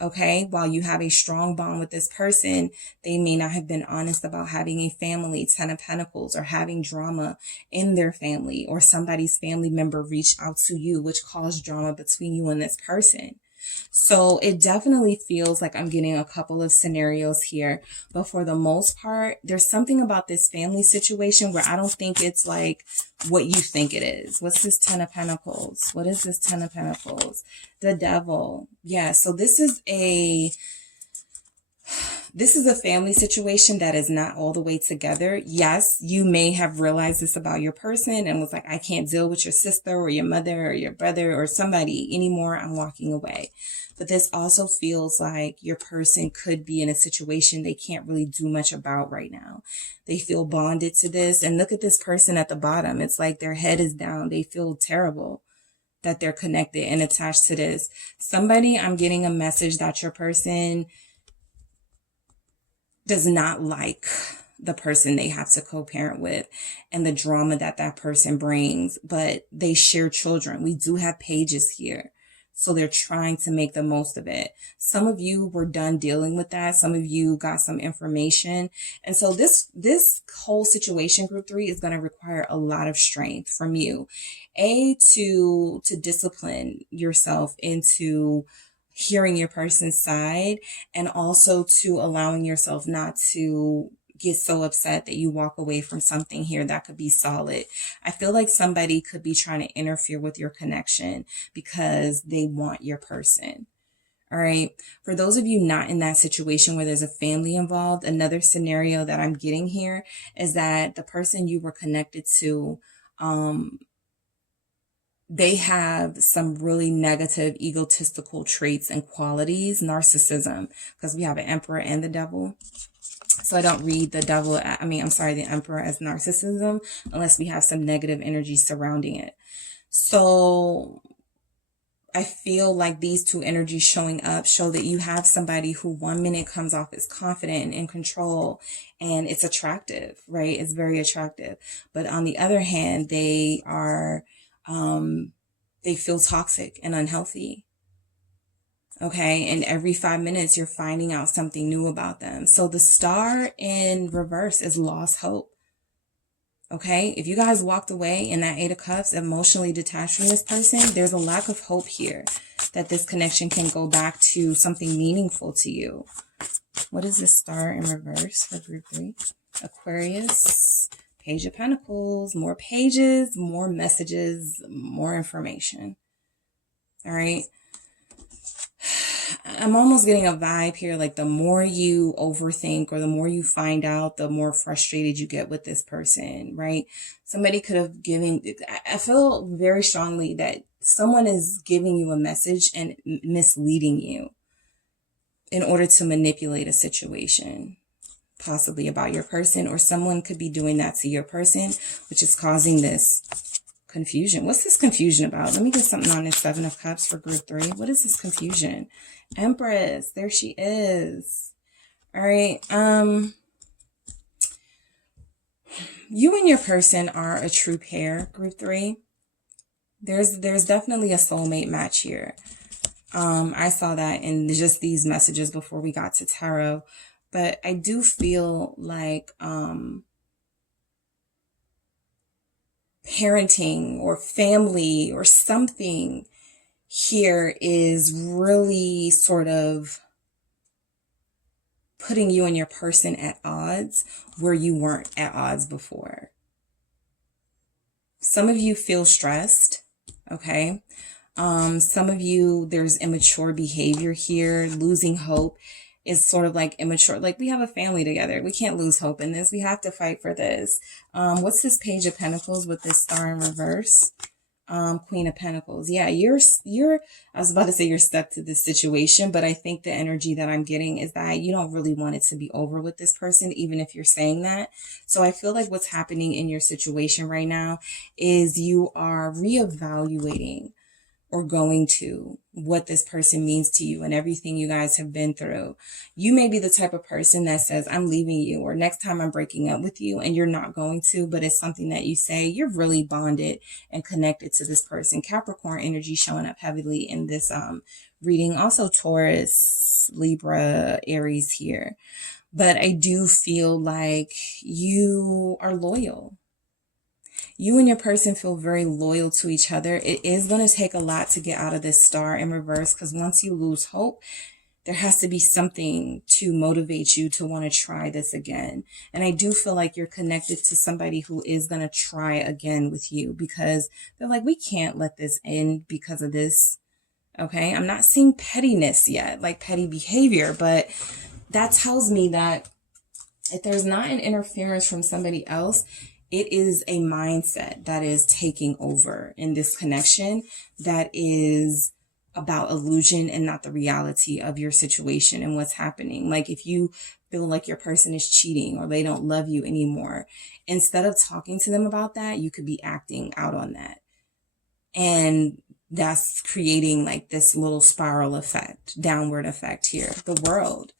Okay, while you have a strong bond with this person, they may not have been honest about having a family, Ten of Pentacles, or having drama in their family, or somebody's family member reached out to you, which caused drama between you and this person. So it definitely feels like I'm getting a couple of scenarios here, but for the most part, there's something about this family situation where I don't think it's like what you think it is. What's this Ten of Pentacles? What is this Ten of Pentacles? The Devil. Yeah, so this is a family situation that is not all the way together. Yes, you may have realized this about your person and was like, I can't deal with your sister or your mother or your brother or somebody anymore. I'm walking away. But this also feels like your person could be in a situation they can't really do much about right now. They feel bonded to this. And look at this person at the bottom. It's like their head is down. They feel terrible that they're connected and attached to this. Somebody, I'm getting a message that your person does not like the person they have to co-parent with and the drama that person brings, but they share children. We do have pages here. So they're trying to make the most of it. Some of you were done dealing with that. Some of you got some information. And so this whole situation, group 3, is going to require a lot of strength from you. To discipline yourself into hearing your person's side, and also to allowing yourself not to get so upset that you walk away from something here that could be solid. I feel like somebody could be trying to interfere with your connection because they want your person. All right. For those of you not in that situation where there's a family involved, another scenario that I'm getting here is that the person you were connected to, they have some really negative egotistical traits and qualities, narcissism, because we have an Emperor and the Devil. So I don't read the Emperor as narcissism unless we have some negative energy surrounding it. So I feel like these two energies showing up show that you have somebody who 1 minute comes off as confident and in control, and it's attractive, right? It's very attractive. But on the other hand, they are, they feel toxic and unhealthy. Okay. And every 5 minutes, you're finding out something new about them. So the Star in reverse is lost hope. Okay. If you guys walked away in that Eight of Cups, emotionally detached from this person, there's a lack of hope here that this connection can go back to something meaningful to you. What is this Star in reverse for group 3? Aquarius, Page of Pentacles, more pages, more messages, more information. All right. I'm almost getting a vibe here, like the more you overthink or the more you find out, the more frustrated you get with this person, right? Somebody could have given, I feel very strongly that someone is giving you a message and misleading you in order to manipulate a situation, possibly about your person, or someone could be doing that to your person, which is causing this confusion. What's this confusion about? Let me get something on this Seven of Cups for group 3. What is this confusion? Empress, there she is. All right. You and your person are a true pair, group 3. There's definitely a soulmate match here. I saw that in just these messages before we got to tarot, but I do feel like parenting or family or something here is really sort of putting you and your person at odds where you weren't at odds before. Some of you feel stressed, okay? Some of you, there's immature behavior here. Losing hope is sort of like immature. Like, we have a family together. We can't lose hope in this. We have to fight for this. What's this Page of Pentacles with this star in reverse? Queen of Pentacles. Yeah, I was about to say you're stuck to this situation, but I think the energy that I'm getting is that you don't really want it to be over with this person, even if you're saying that. So I feel like what's happening in your situation right now is you are reevaluating or going to what this person means to you and everything you guys have been through. You may be the type of person that says, I'm leaving you, or next time I'm breaking up with you, and you're not going to, but it's something that you say. You're really bonded and connected to this person. Capricorn energy showing up heavily in this reading. Also Taurus, Libra, Aries here. But I do feel like you are loyal. You and your person feel very loyal to each other. It is going to take a lot to get out of this star in reverse, because once you lose hope, there has to be something to motivate you to want to try this again. And I do feel like you're connected to somebody who is going to try again with you, because they're like, we can't let this end because of this. Okay, I'm not seeing pettiness yet, like petty behavior, but that tells me that if there's not an interference from somebody else, it is a mindset that is taking over in this connection that is about illusion and not the reality of your situation and what's happening. Like, if you feel like your person is cheating or they don't love you anymore, instead of talking to them about that, you could be acting out on that. And that's creating like this little spiral effect, downward effect here. The world,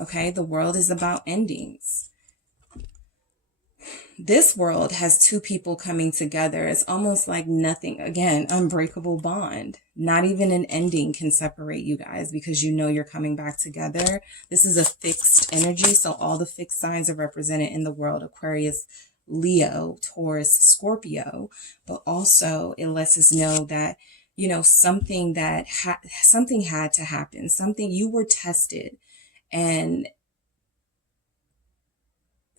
okay? The world is about endings. This world has two people coming together. It's almost like nothing. Again, unbreakable bond. Not even an ending can separate you guys, because you know you're coming back together. This is a fixed energy. So all the fixed signs are represented in the world. Aquarius, Leo, Taurus, Scorpio. But also it lets us know that, you know, something had to happen. Something, you were tested. And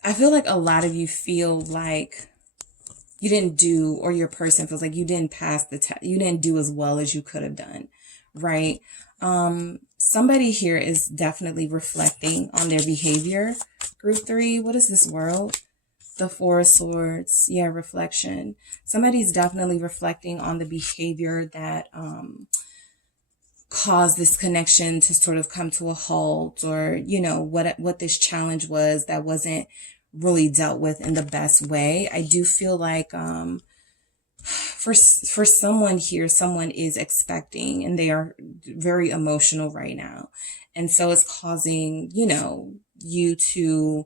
I feel like a lot of you feel like you didn't do, or your person feels like you didn't pass the test. You didn't do as well as you could have done, right? Somebody here is definitely reflecting on their behavior. Group 3, what is this world? The Four of Swords. Yeah, reflection. Somebody's definitely reflecting on the behavior that caused this connection to sort of come to a halt, or, you know, what this challenge was that wasn't really dealt with in the best way. I do feel like for someone here, someone is expecting, and they are very emotional right now. And so it's causing, you know, you to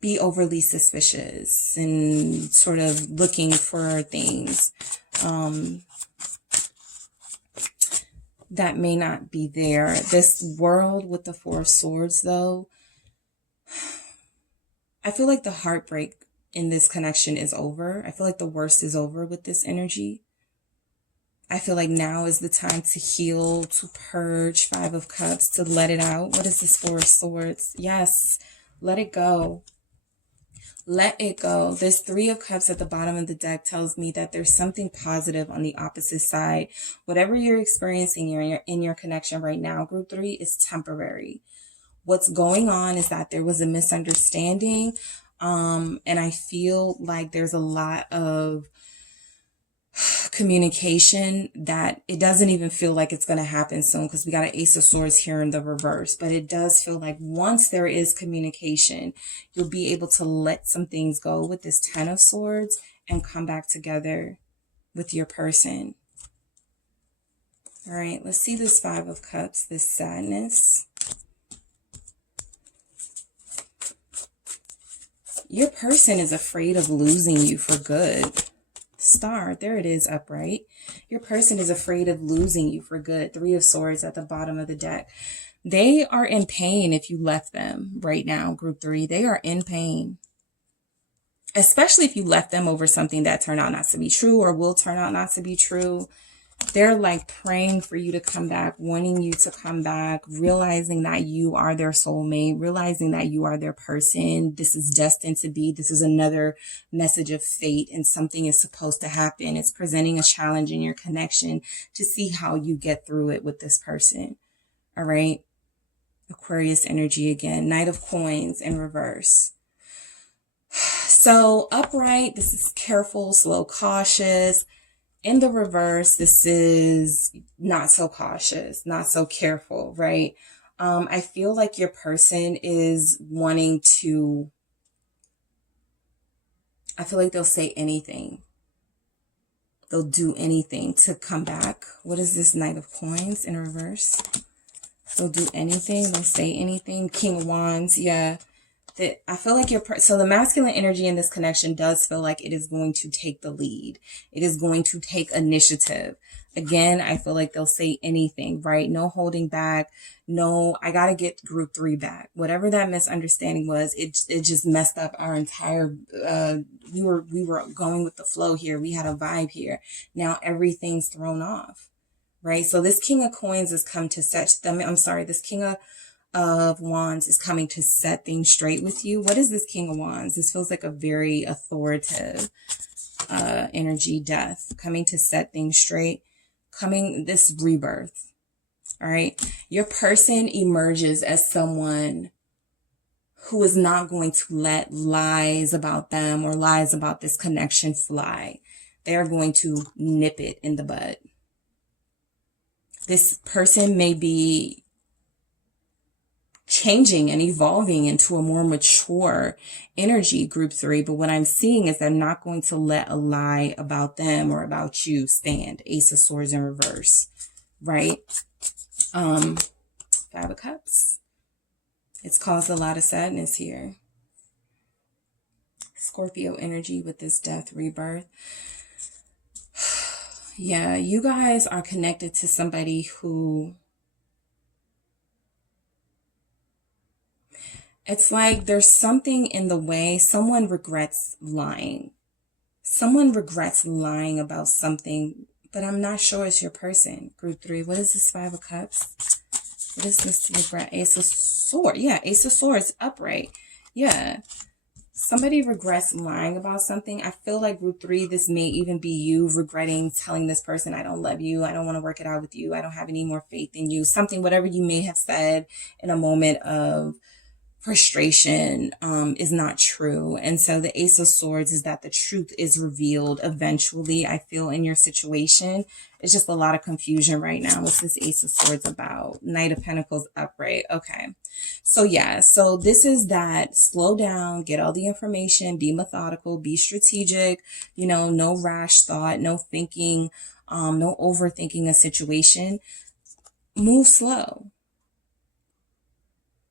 be overly suspicious and sort of looking for things that may not be there. This world with the Four of Swords, though, I feel like the heartbreak in this connection is over. I feel like the worst is over with this energy. I feel like now is the time to heal, to purge. Five of Cups, to let it out. What is this Four of Swords? Yes, let it go. Let it go. This Three of Cups at the bottom of the deck tells me that there's something positive on the opposite side. Whatever you're experiencing in your connection right now, Group 3, is temporary. What's going on is that there was a misunderstanding. And I feel like there's a lot of communication that it doesn't even feel like it's going to happen soon, because we got an Ace of Swords here in the reverse. But it does feel like once there is communication, you'll be able to let some things go with this Ten of Swords and come back together with your person. All right, let's see this Five of Cups, this sadness. Your person is afraid of losing you for good. Star, there it is, upright. Your person is afraid of losing you for good. Three of Swords at the bottom of the deck. They are in pain if you left them right now, Group 3. They are in pain. Especially if you left them over something that turned out not to be true or will turn out not to be true. They're like praying for you to come back, wanting you to come back, realizing that you are their soulmate, realizing that you are their person. This is destined to be. This is another message of fate, and something is supposed to happen. It's presenting a challenge in your connection to see how you get through it with this person. All right. Aquarius energy again. Knight of Coins in reverse. So upright, this is careful, slow, cautious. In the reverse, this is not so cautious, not so careful, right? I feel like your person is wanting to, I feel like they'll say anything. They'll do anything to come back. What is this Knight of Coins in reverse? They'll do anything. They'll say anything. King of Wands, yeah. I feel like so the masculine energy in this connection does feel like it is going to take the lead. It is going to take initiative. Again, I feel like they'll say anything, right? No holding back. No, I got to get group 3 back. Whatever that misunderstanding was, it just messed up our entire, we were going with the flow here. We had a vibe here. Now everything's thrown off, right? So this King of Coins has come to set them. I'm sorry, this King of Wands is coming to set things straight with you. What is this King of Wands? This feels like a very authoritative energy, death, coming to set things straight, this rebirth. All right. Your person emerges as someone who is not going to let lies about them or lies about this connection fly. They are going to nip it in the bud. This person may be changing and evolving into a more mature energy, group 3. But what I'm seeing is they're not going to let a lie about them or about you stand. Ace of Swords in reverse, right? 5 of Cups. It's caused a lot of sadness here. Scorpio energy with this death, rebirth. Yeah, you guys are connected to somebody who, it's like there's something in the way. Someone regrets lying. Someone regrets lying about something, but I'm not sure it's your person. Group 3. What is this 5 of Cups? What is this regret? Ace of Swords. Yeah, Ace of Swords upright. Yeah. Somebody regrets lying about something. I feel like group 3, this may even be you regretting telling this person, I don't love you. I don't want to work it out with you. I don't have any more faith in you. Something, whatever you may have said in a moment of frustration is not true. And so the Ace of Swords is that the truth is revealed eventually. I feel in your situation, it's just a lot of confusion right now. What's this Ace of Swords about? Knight of Pentacles upright. Okay. So yeah, so this is that slow down, get all the information, be methodical, be strategic, you know, no rash thought, no thinking, no overthinking a situation. Move slow.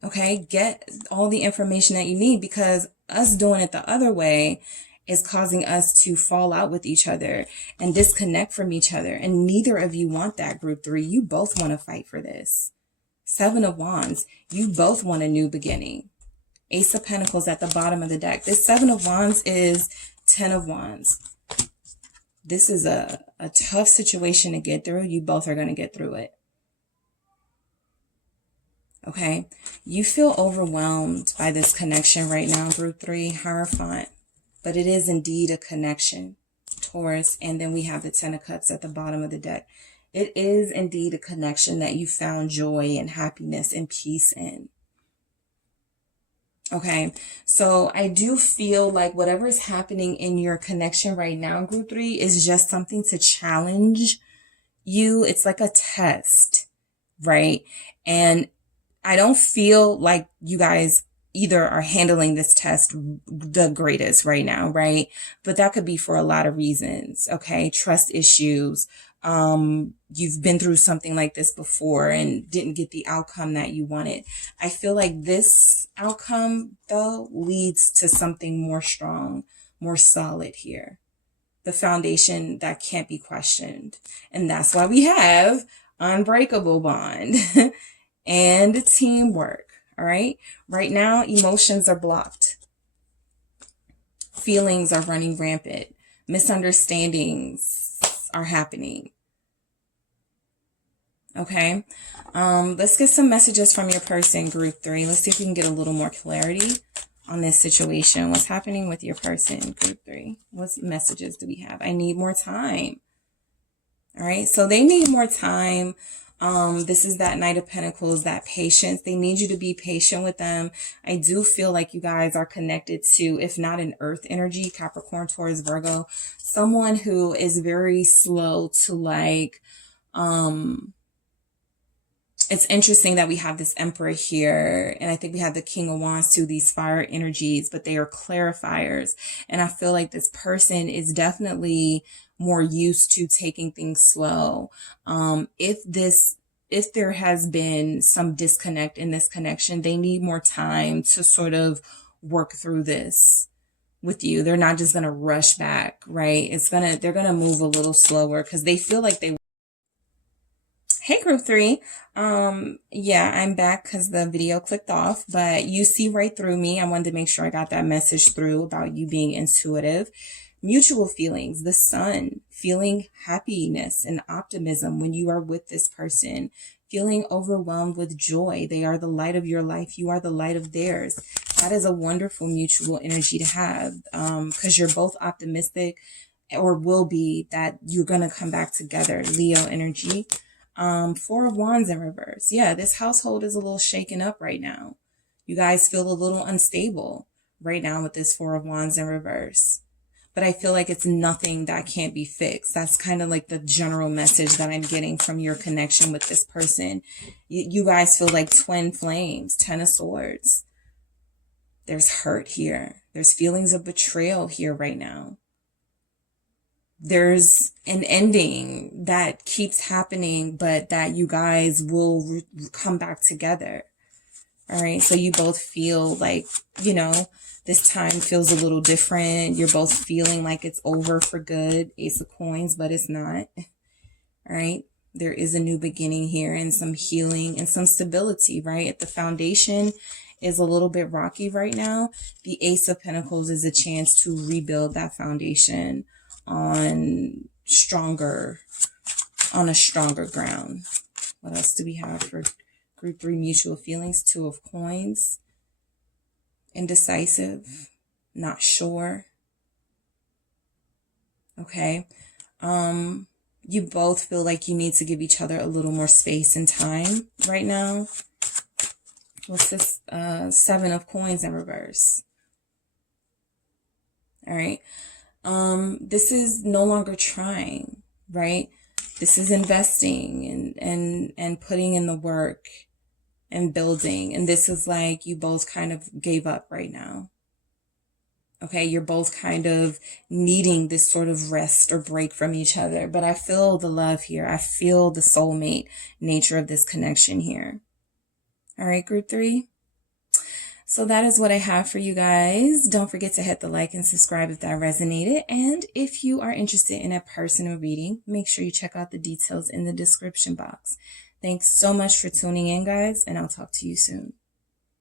Okay, get all the information that you need, because us doing it the other way is causing us to fall out with each other and disconnect from each other. And neither of you want that, group 3. You both want to fight for this. 7 of Wands, you both want a new beginning. Ace of Pentacles at the bottom of the deck. This 7 of Wands is 10 of Wands. This is a tough situation to get through. You both are going to get through it. Okay, you feel overwhelmed by this connection right now, group 3, Hierophant, but it is indeed a connection, Taurus, and then we have the 10 of Cups at the bottom of the deck. It is indeed a connection that you found joy and happiness and peace in. Okay, so I do feel like whatever is happening in your connection right now, group 3, is just something to challenge you. It's like a test, right? And I don't feel like you guys either are handling this test the greatest right now, right? But that could be for a lot of reasons, okay? Trust issues. You've been through something like this before and didn't get the outcome that you wanted. I feel like this outcome, though, leads to something more strong, more solid here. The foundation that can't be questioned. And that's why we have unbreakable bond. And teamwork, all right? Right now, emotions are blocked. Feelings are running rampant. Misunderstandings are happening. Okay. Let's get some messages from your person, group 3. Let's see if we can get a little more clarity on this situation. What's happening with your person, group 3? What messages do we have? I need more time. All right. So they need more time. This is that Knight of Pentacles, that patience. They need you to be patient with them. I do feel like you guys are connected to, if not an earth energy, Capricorn, Taurus, Virgo, someone who is very slow to like, it's interesting that we have this Emperor here, and I think we have the King of Wands too, these fire energies, but they are clarifiers. And I feel like this person is definitely more used to taking things slow. If there has been some disconnect in this connection, they need more time to sort of work through this with you. They're not just going to rush back, right? They're going to move a little slower because they feel like they. Hey, group 3. Yeah, I'm back because the video clicked off, but you see right through me. I wanted to make sure I got that message through about you being intuitive. Mutual feelings, the sun, feeling happiness and optimism when you are with this person, feeling overwhelmed with joy. They are the light of your life. You are the light of theirs. That is a wonderful mutual energy to have, because you're both optimistic, or will be, that you're going to come back together. Leo energy. 4 of Wands in reverse. Yeah, this household is a little shaken up right now. You guys feel a little unstable right now with this 4 of Wands in reverse. But I feel like it's nothing that can't be fixed. That's kind of like the general message that I'm getting from your connection with this person. You guys feel like twin flames. 10 of Swords. There's hurt here. There's feelings of betrayal here right now. There's an ending that keeps happening, but that you guys will come back together. All right. So you both feel like, you know, this time feels a little different. You're both feeling like it's over for good. Ace of Coins, but it's not. All right. There is a new beginning here and some healing and some stability, right? If the foundation is a little bit rocky right now, the Ace of Pentacles is a chance to rebuild that foundation on a stronger ground. What else do we have for group 3? Mutual feelings, 2 of Coins, indecisive, not sure. Okay. You both feel like you need to give each other a little more space and time right now. What's this? 7 of Coins in reverse. All right. This is no longer trying, right? This is investing and putting in the work and building. And this is like you both kind of gave up right now. Okay, you're both kind of needing this sort of rest or break from each other. But I feel the love here. I feel the soulmate nature of this connection here. All right, group 3. So that is what I have for you guys. Don't forget to hit the like and subscribe if that resonated. And if you are interested in a personal reading, make sure you check out the details in the description box. Thanks so much for tuning in, guys, and I'll talk to you soon.